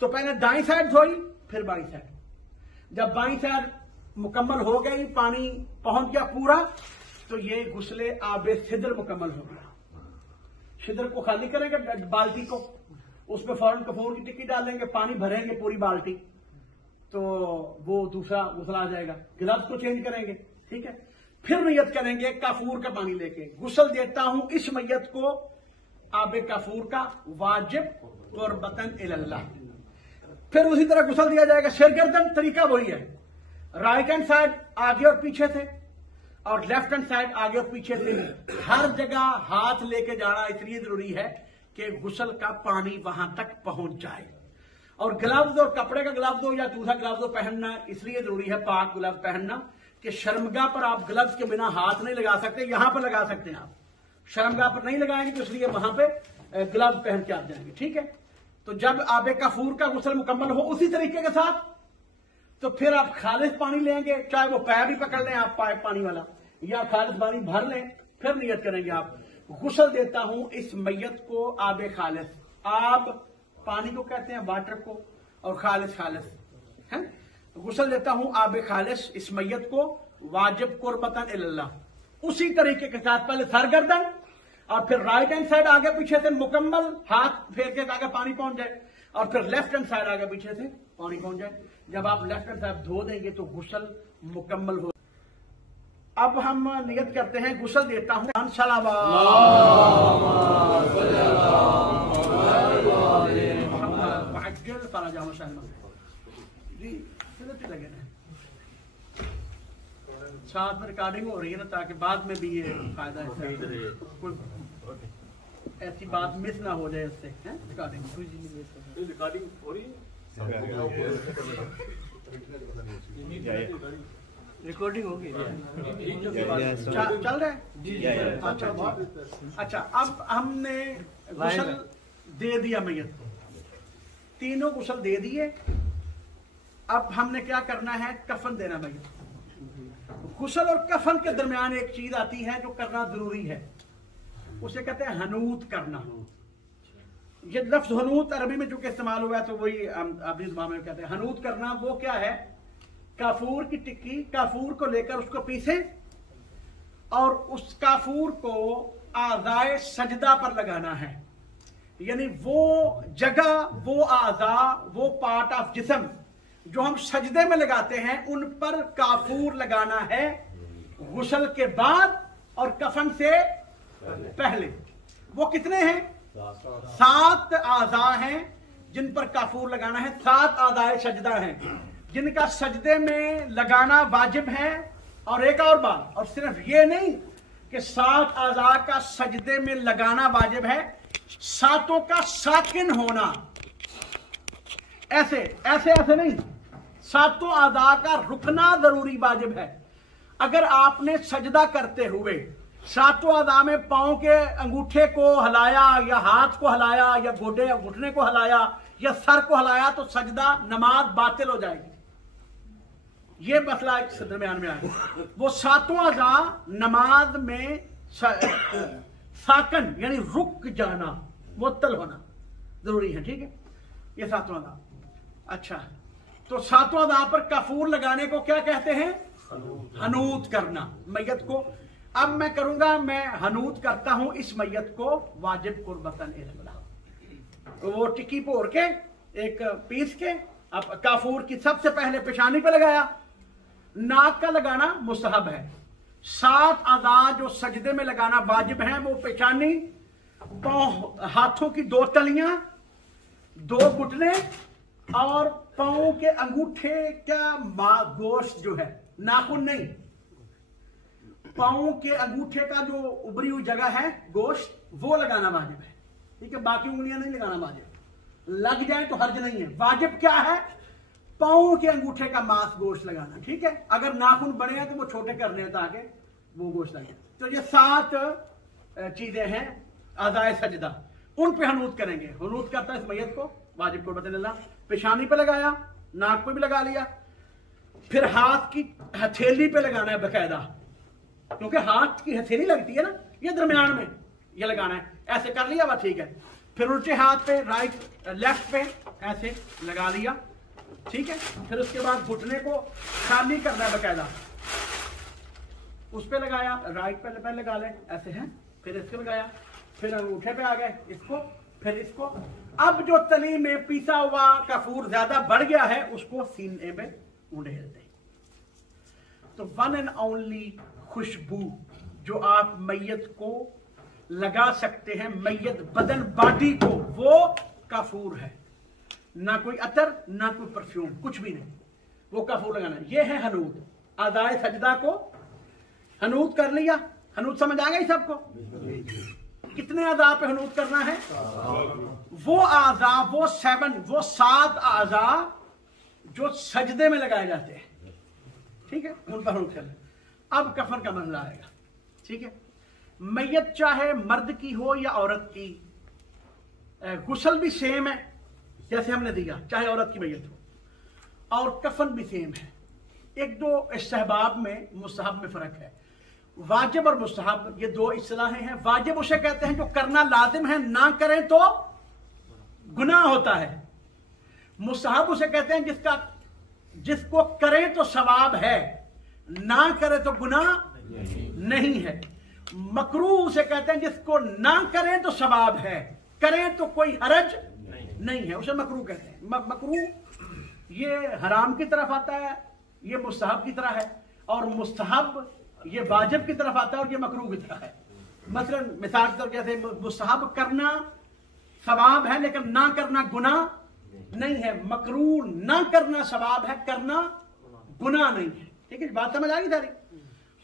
तो पहले दाई साइड धोई, फिर बाई साइड। जब बाई साइड मुकम्मल हो गई, पानी पहुंच गया पूरा, तो ये गुस्ले आबे सिदर मुकम्मल हो गया। सिदर को खाली करेंगे बाल्टी को, उसमें फौरन कपूर की टिक्की डालेंगे, पानी भरेंगे पूरी बाल्टी, तो वो दूसरा गुस्ला आ जाएगा। गिलास को चेंज करेंगे, ठीक है, फिर नियत करेंगे काफूर का पानी लेके, गुस्ल देता हूं इस मैयत को आबे काफूर का वाजिब कुर्बतन इल्लाह। फिर उसी तरह गुस्ल दिया जाएगा। सिरगर्दन तरीका वही है, राइट हैंड साइड आगे और पीछे से और लेफ्ट हैंड साइड आगे और पीछे से। हर जगह हाथ लेके जाना इसलिए जरूरी है कि गुस्ल का पानी वहां तक पहुंच जाए। और ग्लव्स और कपड़े का ग्लव्स हो या दूसरा ग्लव्स पहनना इसलिए जरूरी है, पाक ग्लव्स पहनना, कि शर्मगाह पर आप ग्लव्स के बिना हाथ नहीं लगा सकते। यहां पर लगा सकते हैं आप, शर्मगाह पर नहीं लगाएंगे तो इसलिए वहां पे ग्लव्स पहन के आप जाएंगे, ठीक है। तो जब आबे काफूर का गुस्ल मुकम्मल हो उसी तरीके के साथ, तो फिर आप खालिस पानी लेंगे, चाहे वो पैर भी पकड़ लें आप पानी वाला, या खालिस पानी भर लें, फिर नियत करेंगे आप गुस्ल देता हूं इस मैयत को आबे खालिस। आब पानी को कहते हैं, वाटर को, और खालिस है। गुस्ल देता हूं आबे खालिस इस मैयत को वाजिब कुर्बतन इल्लाह। उसी तरीके के साथ पहले सरगर्दन और फिर राइट हैंड साइड आगे पीछे से मुकम्मल हाथ फेर के ताकि पानी पहुंच जाए, और फिर लेफ्ट हैंड साइड आगे पीछे से पानी पहुंच जाए। जब आप लेफ्ट हैंड साइड धो देंगे तो गुस्ल मुकम्मल हो। अब हम नियत करते हैं, गुस्ल देता हूं लगे साथ में रिकॉर्डिंग हो रही है ना, ताकि बाद में भी ये फायदा है, कोई ऐसी बात मिस ना हो जाए इससे। रिकॉर्डिंग हो रही है, रिकॉर्डिंग होगी, चल रहा है। अच्छा, अब हमने गुस्ल दे दिया मैयत को, तीनों गुस्ल दे दिए। अब हमने क्या करना है, कफन देना मैयत को। गुस्ल और कफन के दरमियान एक चीज आती है जो करना जरूरी है, उसे कहते हैं हनूत करना। ये लफ्ज हनूत अरबी में जो कि इस्तेमाल हुआ है तो वही अपनी जुबान में कहते हैं। हनूत करना वो क्या है, काफूर की टिक्की, काफूर को लेकर उसको पीसे और उस काफूर को आज़ाए सजदा पर लगाना है। यानी वो जगह, वो आज़ा, वो पार्ट ऑफ जिस्म जो हम सजदे में लगाते हैं उन पर काफूर लगाना है गुस्ल के बाद और कफन से पहले। वो कितने हैं, 7 आज़ा हैं जिन पर काफूर लगाना है। 7 आज़ाए सजदा हैं जिनका सजदे में लगाना वाजिब है। और एक और बात, और सिर्फ ये नहीं कि 7 आज़ा का सजदे में लगाना वाजिब है, 7 का साकिन होना, ऐसे नहीं, 7 आज़ा का रुकना जरूरी वाजिब है। अगर आपने सजदा करते हुए 7 आज़ा में पांव के अंगूठे को हिलाया या हाथ को हिलाया या गोडे या घुटने को हिलाया या सर को हिलाया तो सजदा, नमाज बातिल हो जाएगी। ये मसला एक दरमियान में आया। वो सातों अज़ा नमाज में साकन यानी रुक जाना, मुअत्तल होना जरूरी है, ठीक है। ये सातों अज़ा। अच्छा, तो सातों अज़ा पर कफूर लगाने को क्या कहते हैं? हनूत करना मैयत को। अब मैं करूंगा, मैं हनूत करता हूं इस मैयत को वाजिब कुर्बतन इल्ला। तो वो टिक्की पोर के एक पीस के अब काफूर की सबसे पहले पेशानी पे लगाया। नाक का लगाना मुस्तहब है। 7 अज़ा जो सजदे में लगाना वाजिब है वो पेशानी, पांव, हाथों की 2 तलियां, 2 घुटने और पांव के अंगूठे का गोश्त जो है, नाखून नहीं, पांव के अंगूठे का जो उभरी हुई जगह है गोश्त, वो लगाना वाजिब है, ठीक है। बाकी उंगलियां नहीं लगाना वाजिब, लग जाए तो हर्ज नहीं है। वाजिब क्या है? पांव के अंगूठे का मांस गोश्त लगाना, ठीक है। अगर नाखून बड़े हैं तो वो छोटे करने हैं ताकि वो गोश्त लगे। तो ये 7 चीजें हैं अज़ाए सजदा, उन पे हनूत करेंगे। हनूत करता है इस मैयत को वाजिब कुर्बतन इल्ला। पेशानी पे लगाया, नाक पे भी लगा लिया, फिर हाथ की हथेली पे लगाना है बकायदा, क्योंकि हाथ की हथेली लगती है ना, ये दरमियान में ये लगाना है। ऐसे कर लिया, बस ठीक है। फिर उल्टे हाथ पे लेफ्ट पे ऐसे लगा लिया, ठीक है। फिर उसके बाद घुटने को खाली करना है बकायदा, उस पे लगाया, राइट पे लगा ले, ऐसे है। फिर इसको लगाया, फिर अंगूठे पे आ गए, इसको, फिर इसको। अब जो तली में पीसा हुआ कफूर ज्यादा बढ़ गया है उसको सीने में उंडेल दे। तो वन एंड ओनली खुशबू जो आप मैयत को लगा सकते हैं, मैयत बदन बॉडी को, वो कफूर है। ना कोई अतर, ना कोई परफ्यूम, कुछ भी नहीं, वो कफूर लगाना। ये है हनूत। अज़ाए सजदा को हनूत कर लिया। हनूत समझ आ गई सबको? कितने अज़ा पे हनूत करना है? वो आज़ा, वो 7 आज़ा जो सजदे में लगाए जाते हैं, ठीक है, उन पर हनूत करना। अब कफन का मसला आएगा, ठीक है। मैयत चाहे मर्द की हो या औरत की, गुस्ल भी सेम है जैसे हमने दिया, चाहे औरत की मैयत हो, और कफन भी सेम है। एक दो इस्तेहबाब में, मुस्तहब में फर्क है। वाजिब और मुस्तहब ये 2 इस्तिलाहें हैं। वाजिब उसे कहते हैं जो करना लाजिम है, ना करें तो गुनाह होता है। मुस्तहब उसे कहते हैं जिसको करें तो सवाब है, ना करे तो गुनाह नहीं है। मकरूह उसे कहते हैं जिसको ना करें तो सवाब है, करें तो कोई हरज नहीं है, उसे मकरूह कहते हैं। मकरूह ये हराम की तरफ आता है, ये मुस्तहब की तरह है, और मुस्तहब ये वाजिब की तरफ आता है और ये मकरूह की तरह है। मसलन मिसाल के तौर पर जैसे मुस्तहब करना सवाब है लेकिन ना करना गुनाह नहीं है, मकरूह ना करना सवाब है, करना गुनाह नहीं है, ठीक है। बात समझ आ गई सारी?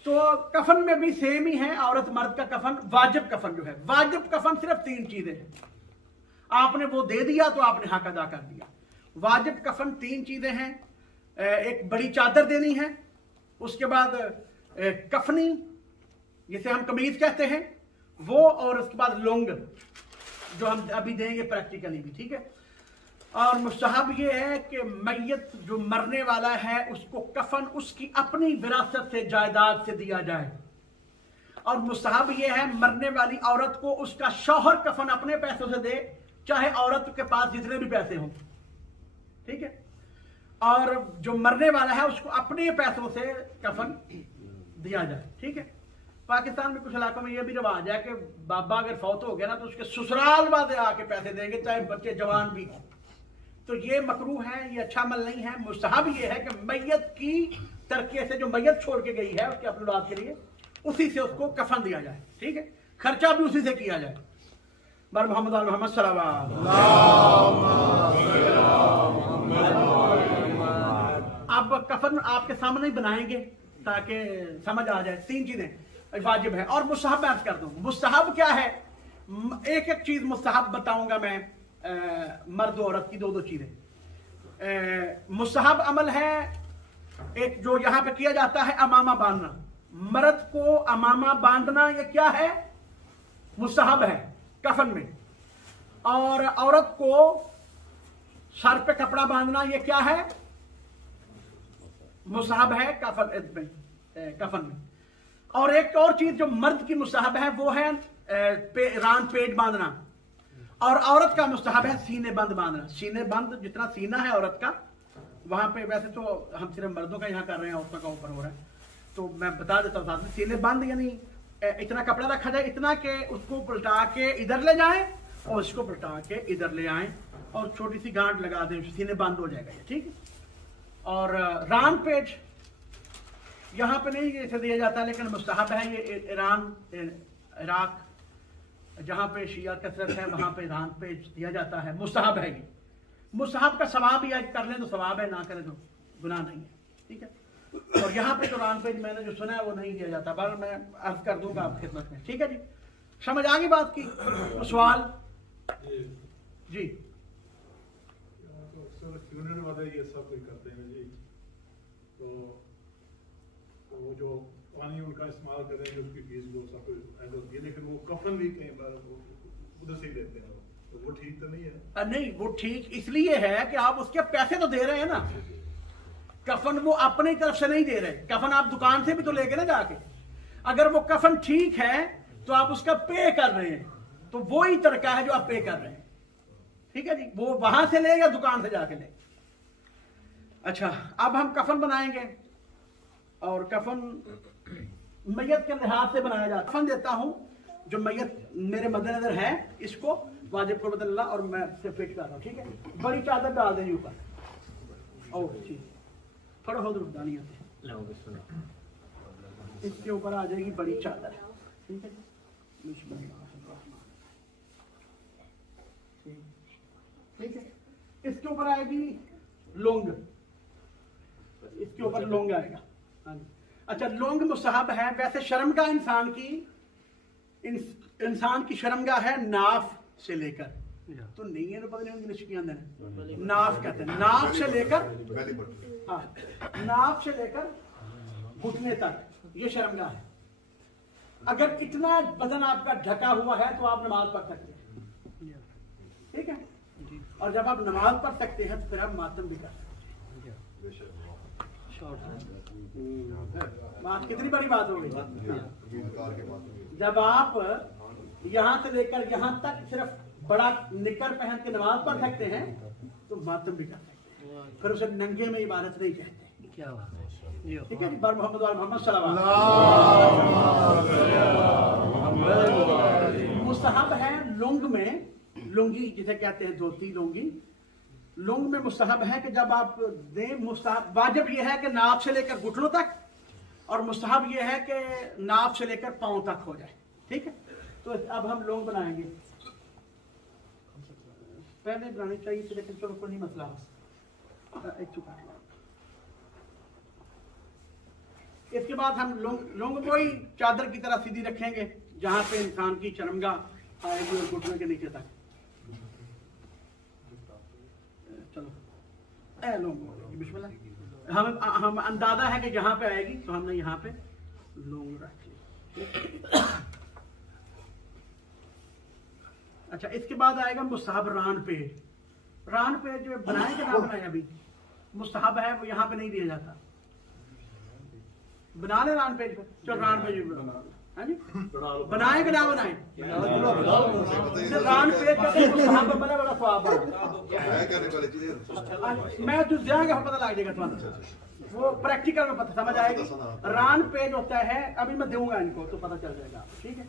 तो कफन में भी सेम ही है, औरत मर्द का कफन। वाजिब कफन जो है, वाजिब कफन सिर्फ 3 चीजें हैं। आपने वो दे दिया तो आपने हक अदा कर दिया। वाजिब कफन 3 चीजें हैं। एक बड़ी चादर देनी है, उसके बाद कफनी जिसे हम कमीज कहते हैं वो, और उसके बाद लोंग जो हम अभी देंगे प्रैक्टिकली भी, ठीक है। और मुस्तहब ये है कि मैयत जो मरने वाला है उसको कफन उसकी अपनी विरासत से, जायदाद से दिया जाए। और मुस्तहब ये है मरने वाली औरत को उसका शौहर कफन अपने पैसों से दे, चाहे औरत के पास जितने भी पैसे हों, ठीक है। और जो मरने वाला है उसको अपने पैसों से कफन दिया जाए, ठीक है। पाकिस्तान में कुछ इलाकों में यह भी रिवाज है कि बाबा अगर फौत हो गया ना तो उसके ससुराल वाले आके पैसे देंगे, चाहे बच्चे जवान भी हों। तो ये मकरूह है, ये अच्छा अमल नहीं है। मुस्तहब ये है कि मैयत की तरके से जो मैयत छोड़ के गई है उसके अपने औलाद के लिए, उसी से उसको कफन दिया जाए, ठीक है। खर्चा भी उसी से किया जाए। बर मोहम्मद सल्लल्लाहु। अब कफन आपके सामने ही बनाएंगे ताकि समझ आ जाए। 3 चीजें वाजिब है। और मुस्तहब मैं अर्ज कर दूं, मुस्तहब क्या है? एक एक चीज मुस्तहब बताऊंगा मैं, मर्द औरत की 2-2 चीजें। मुस्तहब अमल है एक जो यहां पे किया जाता है, अमामा बांधना। मर्द को अमामा बांधना ये क्या है? मुस्तहब है कफन में। और औरत को सर पे कपड़ा बांधना ये क्या है? मुस्तहब है कफन में। और एक और चीज जो मर्द की मुस्तहब है वो है रान पेट बांधना, और औरत का मुस्तहब है सीने बंद बांधना। सीने बंद जितना सीना है औरत का, वहां पे वैसे तो हम सिर्फ मर्दों का यहाँ कर रहे हैं, औरतों का ऊपर हो रहा है, तो मैं बता देता हूँ साथ में। सीने बंद यानी इतना कपड़ा रखा जाए, इतना के उसको पलटा के इधर ले जाएं और इसको पलटा के इधर ले आएं और छोटी सी गांठ लगा दें, सीने बंद हो जाएगा ये, ठीक है। और रान पेज यहाँ पे नहीं इसे दिया जाता, लेकिन मुस्तहब है ये। ईरान इराक जहाँ पे शिया कसरत है वहां पे रान पेज दिया जाता है, मुस्तहब है ये। मुस्तहब का सवाब ही कर लें तो सवाब है, ना करें तो गुनाह नहीं है, ठीक है। और यहाँ पे जो रान पेज मैंने जो सुना है वो नहीं दिया जाता, पर मैं अर्ज कर दूंगा आपकी खिदमत में, ठीक है जी। समझ आ गई बात की? तो सवाल जी। फ्यूनरल वाले ये सब करते हैं जी, तो वो जो पानी उनका इस्तेमाल करेंगे उसकी फीस वो सब ऐसा होती है, लेकिन वो कफन भी कहीं बार उधर से ही देते हैं, तो वो ठीक तो नहीं है? नहीं, वो ठीक इसलिए है कि आप उसके पैसे तो दे रहे हैं ना। कफन वो अपनी तरफ से नहीं दे रहे, कफन आप दुकान से भी तो लेके ना जाके। अगर वो कफन ठीक है तो आप उसका पे कर रहे हैं, तो वो ही तरीका है जो आप पे कर रहे हैं, ठीक है जी। वो वहां से ले या दुकान से जाके ले। अच्छा, अब हम कफन बनाएंगे, और कफन मैयत के लिहाज से बनाया जाता है। कफन देता हूं जो मैयत मेरे मद्देनजर है, इसको वाजिब को बदल और मैं से फिट कर रहा हूं, ठीक है। बड़ी चादर डाल देंगे ऊपर, और ठीक थोड़ा हो दूर इसके ऊपर आ जाएगी बड़ी चादर, ठीक है। ठीक है, इसके ऊपर आएगी लोंग, इसके ऊपर लोंग आएगा। अच्छा, लोंग मुस्तहब है। वैसे शर्मगाह इंसान की शर्मगाह है नाफ से लेकर, तो नहीं है, पता नहीं इंग्लिश के अंदर नाफ कहते हैं, नाफ से लेकर, हाँ, नाफ से लेकर घुटने तक ये शर्मगाह है। अगर इतना बदन आपका ढका हुआ है तो आप नमाज पढ़ सकते हैं, ठीक है। और जब आप नमाज पढ़ सकते हैं तो फिर आप मातम भी कर सकते हैं। बात कितनी बड़ी बात हो गई। जब आप यहां से लेकर यहां तक सिर्फ बड़ा निकर पहन के नमाज पढ़ सकते हैं तो मातम भी कर सकते हैं, फिर उसे नंगे में इबादत नहीं कहते। क्या बात है, ठीक है जी। बर मोहम्मद वाल मोहम्मद सल्लल्लाहु अलैहि वसल्लम। मुस्तहब है लुंग में, लुंगी जिसे कहते हैं धोती लुंगी, लुंग में मुस्तहब है कि जब आप दें, मुस्तहब वाजिब यह है कि नाप से लेकर घुटनों तक, और मुस्तहब यह है कि नाप से लेकर पांव तक हो जाए, ठीक है। तो अब हम लुंग बनाएंगे, पहले बनानी चाहिए थी लेकिन चलो कोई नहीं मसला। एक चुका, इसके बाद हम लुंग को ही चादर की तरह सीधी रखेंगे जहां पे इंसान की शर्मगाह आएगी और घुटने के नीचे तक। चलो लुंग बिस्मिल्लाह। हम अंदाजा है कि जहां पे आएगी तो हमने यहाँ पे लुंग रख ली। अच्छा, इसके बाद आएगा मुस्तहब रान पेज। रान पेज जो बनाए कि ना बनाए, अभी मुस्तहब है, वो यहाँ पे नहीं दिया जाता। बना ले रान पेज पे, चलो रान पेज बनाए कि ना बनाए। रान पेज का बड़ा बड़ा स्वाब मैं जो जाएंगे पता लग जाएगा तुम्हारा, वो प्रैक्टिकल में पता समझ आएगी। रान पेज होता है, अभी मैं दूंगा इनको तो पता चल जाएगा, ठीक है।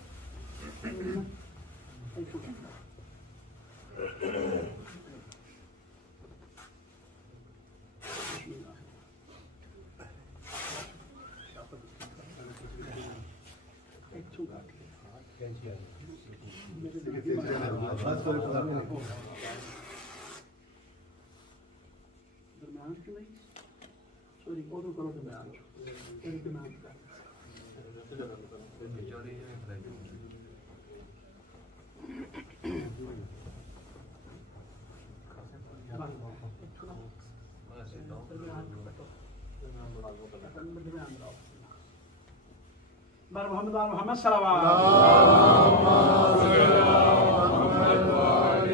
मोहम्मद सल्लल्लाहु अलैहि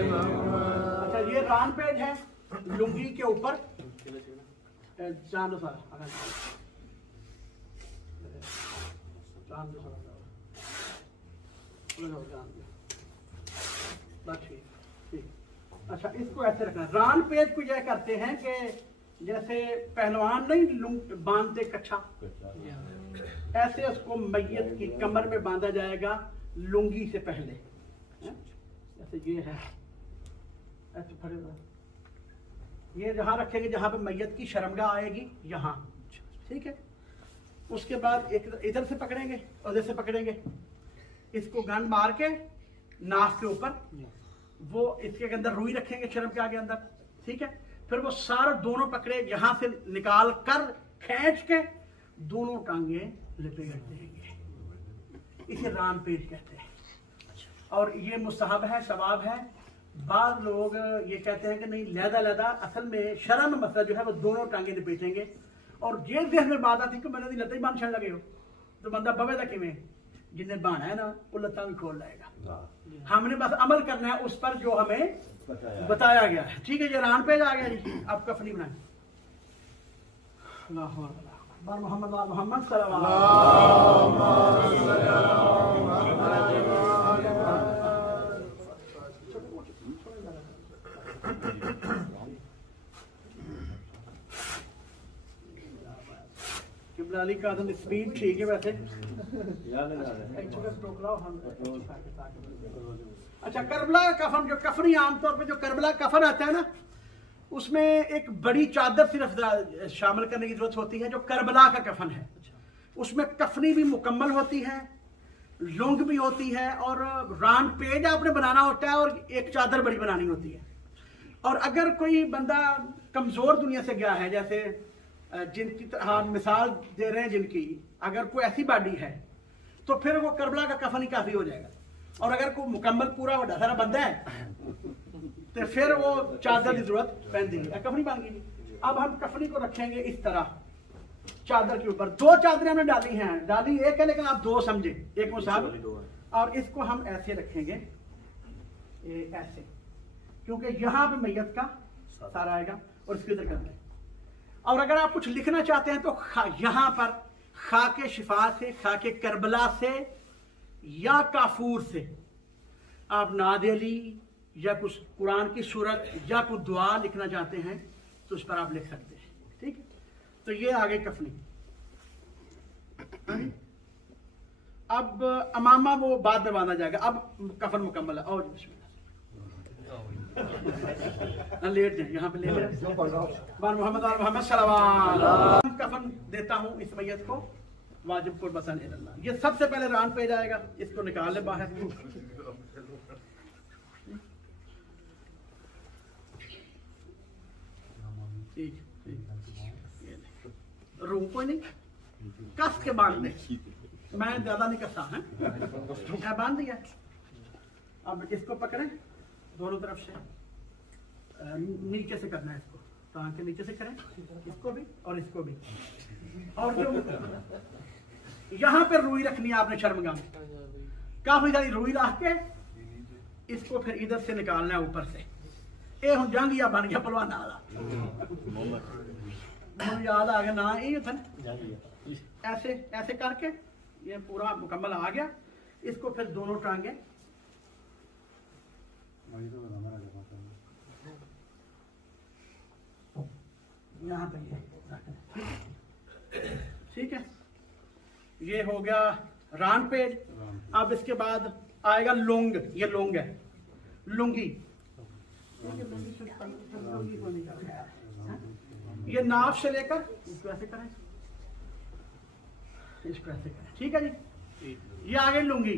वसल्लम। अच्छा, ये रान पेज है। लुंगी के ऊपर चांद सारा ठीक। अच्छा, इसको ऐसे रखना। रान पेज को यह करते हैं कि जैसे पहलवान नहीं बांधते कच्छा, ऐसे उसको मैयत की कमर में बांधा जाएगा लुंगी से पहले। जैसे ये है, ऐसे फड़ेगा, ये जहां रखेंगे जहां पे मैयत की शर्मगाह आएगी, यहाँ, ठीक है। उसके बाद एक इधर से पकड़ेंगे और इधर से पकड़ेंगे, इसको गंड मार के नाक के ऊपर, वो इसके अंदर रुई रखेंगे शर्मगाह के अंदर, ठीक है। फिर वो सारा दोनों पकड़े यहां से निकाल कर खींच के दोनों टांगे लपेट देंगे। इसे रान पेज कहते हैं। और ये मुस्तहब है, सवाब है। बाद लोग ये कहते हैं कि नहीं, लहदा असल में शर्म मसला जो है वो दोनों टांगे लपेटेंगे। और ये जहन में बात आती कि मैंने लत्ता ही बांध छड़ लगे हो तो बंदा बवेदा किमें, जिन्हें बांधा है ना वो लत्ता भी खोल लाएगा। हमने बस अमल करना है उस पर जो हमें बताया गया है, ठीक है। ये रान पेज आ गया जी। आप कफनी बनाए। मोहम्मद किबलाली का आदम स्पीड ठीक है वैसे। अच्छा, करबला कफन, जो कफनी आमतौर पे जो करबला कफन आता है ना, उसमें एक बड़ी चादर सिर्फ शामिल करने की जरूरत होती है जो करबला का कफन है। उसमें कफनी भी मुकम्मल होती है, लुंग भी होती है, और रान पेज आपने बनाना होता है, और एक चादर बड़ी बनानी होती है। और अगर कोई बंदा कमजोर दुनिया से गया है, जैसे जिनकी हाँ मिसाल दे रहे हैं जिनकी, अगर कोई ऐसी बॉडी है तो फिर वो करबला का कफन ही काफी हो जाएगा। और अगर कोई मुकम्मल पूरा बड़ा सारा बंदा है तो फिर वो चादर की जरूरत पैंदी है, कफनी बन गई। अब हम कफनी को रखेंगे इस तरह चादर के ऊपर। दो चादरें हमने डाली हैं, डाली एक है लेकिन आप दो समझे, एक मुसाब। और इसको हम ऐसे रखेंगे, ऐसे, क्योंकि यहाँ पे मैयत का सारा आएगा और इसके इधर करना है। और अगर आप कुछ लिखना चाहते हैं तो यहां पर खाके शिफा से, खाके करबला से या काफूर से आप नाद अली या कुछ कुरान की सूरत या कुछ दुआ लिखना चाहते हैं तो उस पर आप लिख सकते हैं, ठीक है। तो ये आगे कफनी। अब अमामा वो बाद में बांधा जाएगा। अब कफन मुकम्मल है। और लेट जाए यहाँ पे, लेट मोहम्मद सल्लल्लाहु। कफन देता हूँ इस मैयत को, वाजिब को बसन इल्लल्लाह। ये सबसे पहले रान पे जाएगा, इसको निकाल ले बाहर। ठीक, रूह को नहीं कस के बांध दे, मैं ज्यादा नहीं कसता है, मैं बांध दिया। अब इसको पकड़े दोनों तरफ से, नीचे से करना है इसको, टांग के नीचे से करें, इसको भी और इसको भी। और जो यहाँ पे रुई रखनी है आपने शर्मगाह में, काफी सारी रुई रख के इसको फिर इधर से निकालना है ऊपर से। ये हम जंगिया बन गया पलवाना वाला, याद आ गया ना, ये था ऐसे ऐसे करके ये पूरा मुकम्मल आ गया। इसको फिर दोनों टांगे यहाँ पे, ठीक है। ये हो गया रान पेज। अब इसके बाद आएगा लुंग। ये लुंग है, लुंगी। ये नाफ से लेकर इसको ऐसे करें, इसको ऐसे करें, ठीक है जी। ये आगे लुंगी।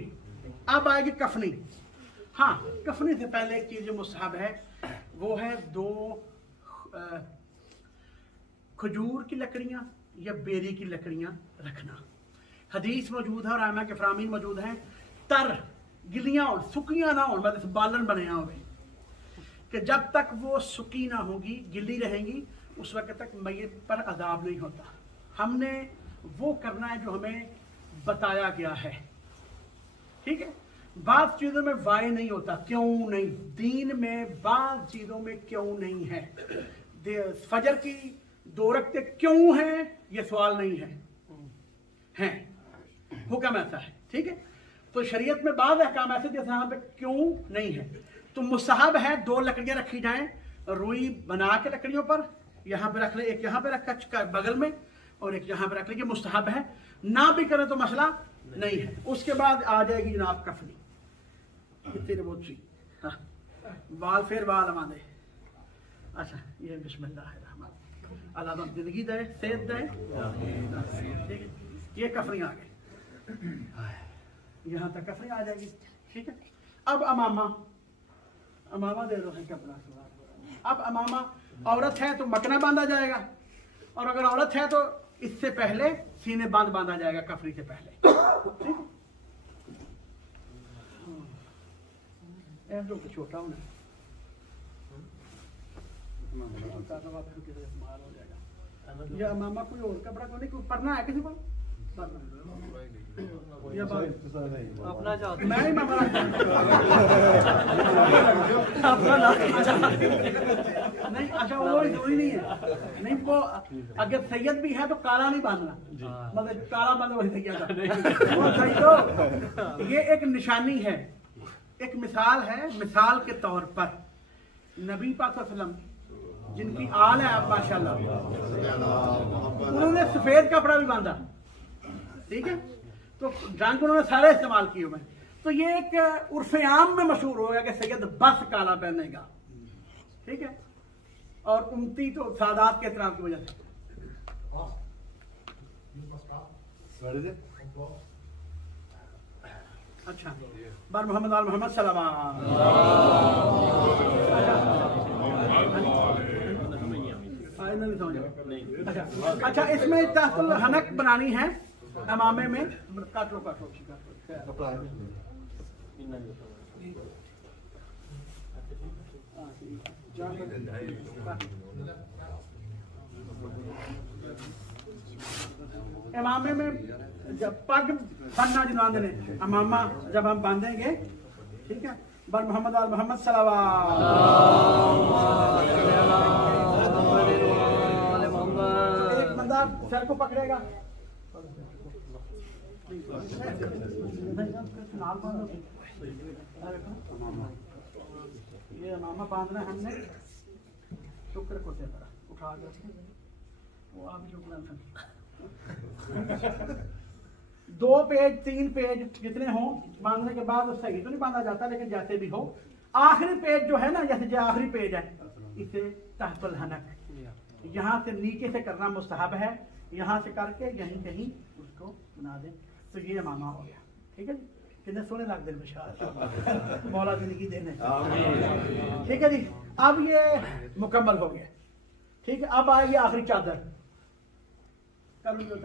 अब आएगी कफनी। हाँ, कफनी से पहले एक चीज जो मुस्तहब है वो है दो खजूर की लकड़ियां या बेरी की लकड़ियां रखना। हदीस मौजूद है और आमा के फरामीन मौजूद हैं, तर गिलियां हो, सुकियां ना हो, मतलब बालन बने हो, कि जब तक वो सुकी ना होगी, गिली रहेंगी, उस वक्त तक मैयत पर अजाब नहीं होता। हमने वो करना है जो हमें बताया गया है, ठीक है। बाज़ चीजों में वाई नहीं होता, क्यों नहीं। दीन में बाज़ चीजों में क्यों नहीं है। फजर की 2 रकअतें क्यों हैं, ये सवाल नहीं है, हुक्म ऐसा है, ठीक है। तो शरीयत में बाज़ अहकाम ऐसे जैसे यहाँ पे क्यों नहीं है। तो मुस्तहब है 2 लकड़ियां रखी जाएं, रुई बना के लकड़ियों पर, यहाँ पे रख ले, एक यहाँ पे रखा बगल में और एक यहाँ पे रख ले, मुस्तहब है। ना भी करें तो मसला नहीं है। उसके बाद आ जाएगी जनाब कफनी, तेरे बहुत सी बाल फिर बाल माने। अच्छा, ये बिस्मिल्लाह अल्लाह जिंदगी दे, सेहत दे, ठीक है। ये कफनी आ गई, यहाँ तक कफनी आ जाएगी, ठीक है। अब अमामा दे दो है कपड़ा। अब अमामा औरत है तो मकना बांधा जाएगा, और अगर औरत है तो इससे पहले सीने बांध बांधा जाएगा, कफनी से पहले, ठीक है। तो छोटा होना या मामा कोई और कपड़ा को नहीं, कोई पढ़ना है किसी को अपना मैं ही मामा नहीं। अच्छा वो जरूरी नहीं है, नहीं वो अगर सैयद भी है तो काला नहीं बांधना, मतलब काला बांधना वही सैयद वो सही। तो ये एक निशानी है, एक मिसाल है। मिसाल के तौर पर नबी पाक सल्लल्लाहु अलैहि वसल्लम जिनकी आल है आप माशाल्लाह, उन्होंने सफेद कपड़ा भी बांधा, ठीक है। तो जान के उन्होंने सारे इस्तेमाल किए हुए। तो ये एक उर्फ़े आम में मशहूर हो गया कि सैयद बस काला पहनेगा, ठीक है। और उम्मती तो सादात के एहतराम की वजह से। अच्छा, बर मोहम्मद आल मोहम्मद सल्लल्लाहु अच्छा, इसमें तहफुल हनक बनानी है अमामे में। काट लो इमामे में जब पग बनना जो बांधने अमामा जब हम बांधेंगे, ठीक है। बर मोहम्मद आल मोहम्मद सल्लल्लाहु एक बंदा सर को पकड़ेगा, ये अमामा बांधना हमने शुक्र को से उठा के वो आप जो 2 पेज 3 पेज जितने हो बांधने के बाद सही तो नहीं बांधा जाता, लेकिन जैसे भी हो आखिरी पेज जो है ना, जैसे जो आखिरी पेज है इसे तहफुल हनक यहाँ से नीचे से करना मुस्तहब है, यहाँ से करके यहीं कहीं उसको बना दे। तो ये अमामा हो गया, ठीक है जी। कितने सोने लग दे मौला जिंदगी देने, ठीक है जी। अब ये मुकम्मल हो गया, ठीक है। अब आएगी आखिरी चादर। कर लो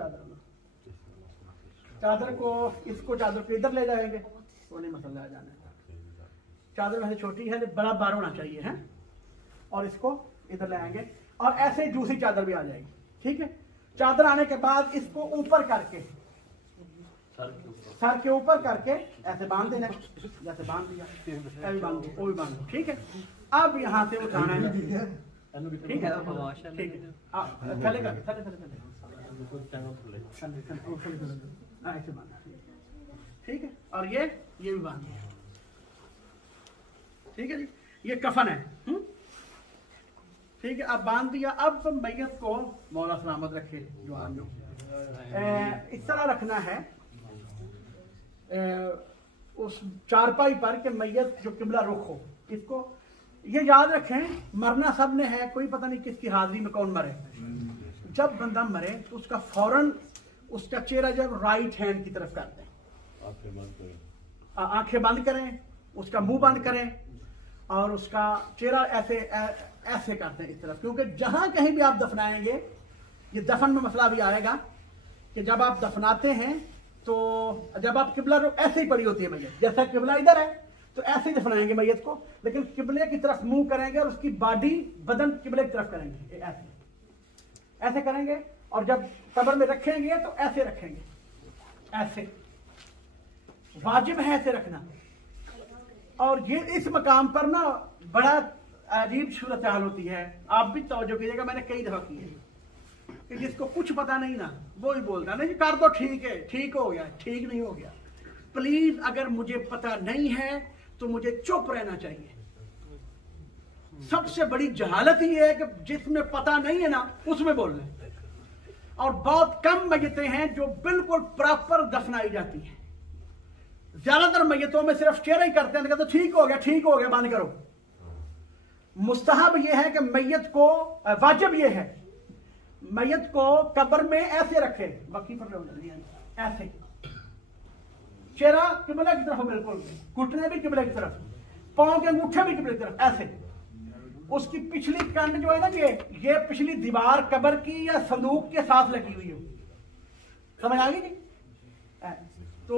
चादर को, इसको चादर को इधर ले जाएंगे, वो नहीं मसला जाने। चादर वैसे छोटी है, बड़ा बार होना चाहिए है, और इसको इधर ले आएंगे, और ऐसे ही दूसरी चादर भी आ जाएगी, ठीक है। चादर आने के बाद इसको ऊपर करके, सर के ऊपर करके ऐसे बांध देना, जैसे बांध दिया ऐसे बांध दो, वो भी बांध दो, ठीक है। अब यहाँ से उठाना है, ठीक है, ठीक है। चलेगा, ऐसे बांधना, ठीक है। और ये भी बांध दिया, ठीक है जी। ये कफन है, ठीक है। अब बांध दिया। अब मैयत को मौला सलामत रखे जो आदमी इस तरह रखना है उस चारपाई पर कि मैयत जो किबला रुख हो। इसको ये याद रखें, मरना सब ने है, कोई पता नहीं किसकी हाजिरी में कौन मरे। जब बंदा मरे तो उसका फौरन उसका चेहरा जब राइट हैंड की तरफ करते हैं, आंखें बंद करें, उसका मुंह बंद करें, और उसका चेहरा ऐसे ऐसे करते हैं इस तरफ, क्योंकि जहां कहीं भी आप दफनाएंगे, ये दफन में मसला भी आएगा कि जब आप दफनाते हैं तो जब आप किबला ऐसे ही पड़ी होती है मैयत, जैसा किबला इधर है तो ऐसे ही दफनाएंगे मैयत को, लेकिन किबले की तरफ मुंह करेंगे और उसकी बॉडी बदन किबले की तरफ करेंगे, ऐसे ऐसे करेंगे। और जब कब्र में रखेंगे तो ऐसे रखेंगे, ऐसे वाजिब है ऐसे रखना, और ये इस मकाम पर ना बड़ा अजीब सूरत हाल होती है, आप भी तवज्जो कीजिएगा, मैंने कई दफा की है कि जिसको कुछ पता नहीं ना वो ही बोलता नहीं कर दो, ठीक है, ठीक हो गया, ठीक नहीं हो गया। प्लीज अगर मुझे पता नहीं है तो मुझे चुप रहना चाहिए। सबसे बड़ी जहालत ये है कि जिसमें पता नहीं है ना उसमें बोल रहे। और बहुत कम मैयतें हैं जो बिल्कुल प्रॉपर दफनाई जाती हैं। ज्यादातर मैयतों में सिर्फ चेहरा ही करते हैं, कहते ठीक हो गया, ठीक हो गया, बंद करो। मुस्तहब यह है कि मैयत को, वाजिब यह है मैयत को कब्र में ऐसे रखे, बाकी पर ऐसे, चेहरा किबला की तरफ, बिल्कुल घुटने भी किबला की तरफ, पांव के अंगूठे भी किबला की तरफ, ऐसे। उसकी पिछली कंड जो है ना, ये पिछली दीवार कब्र की या संदूक के साथ लगी हुई हो, समझ आ गई जी? तो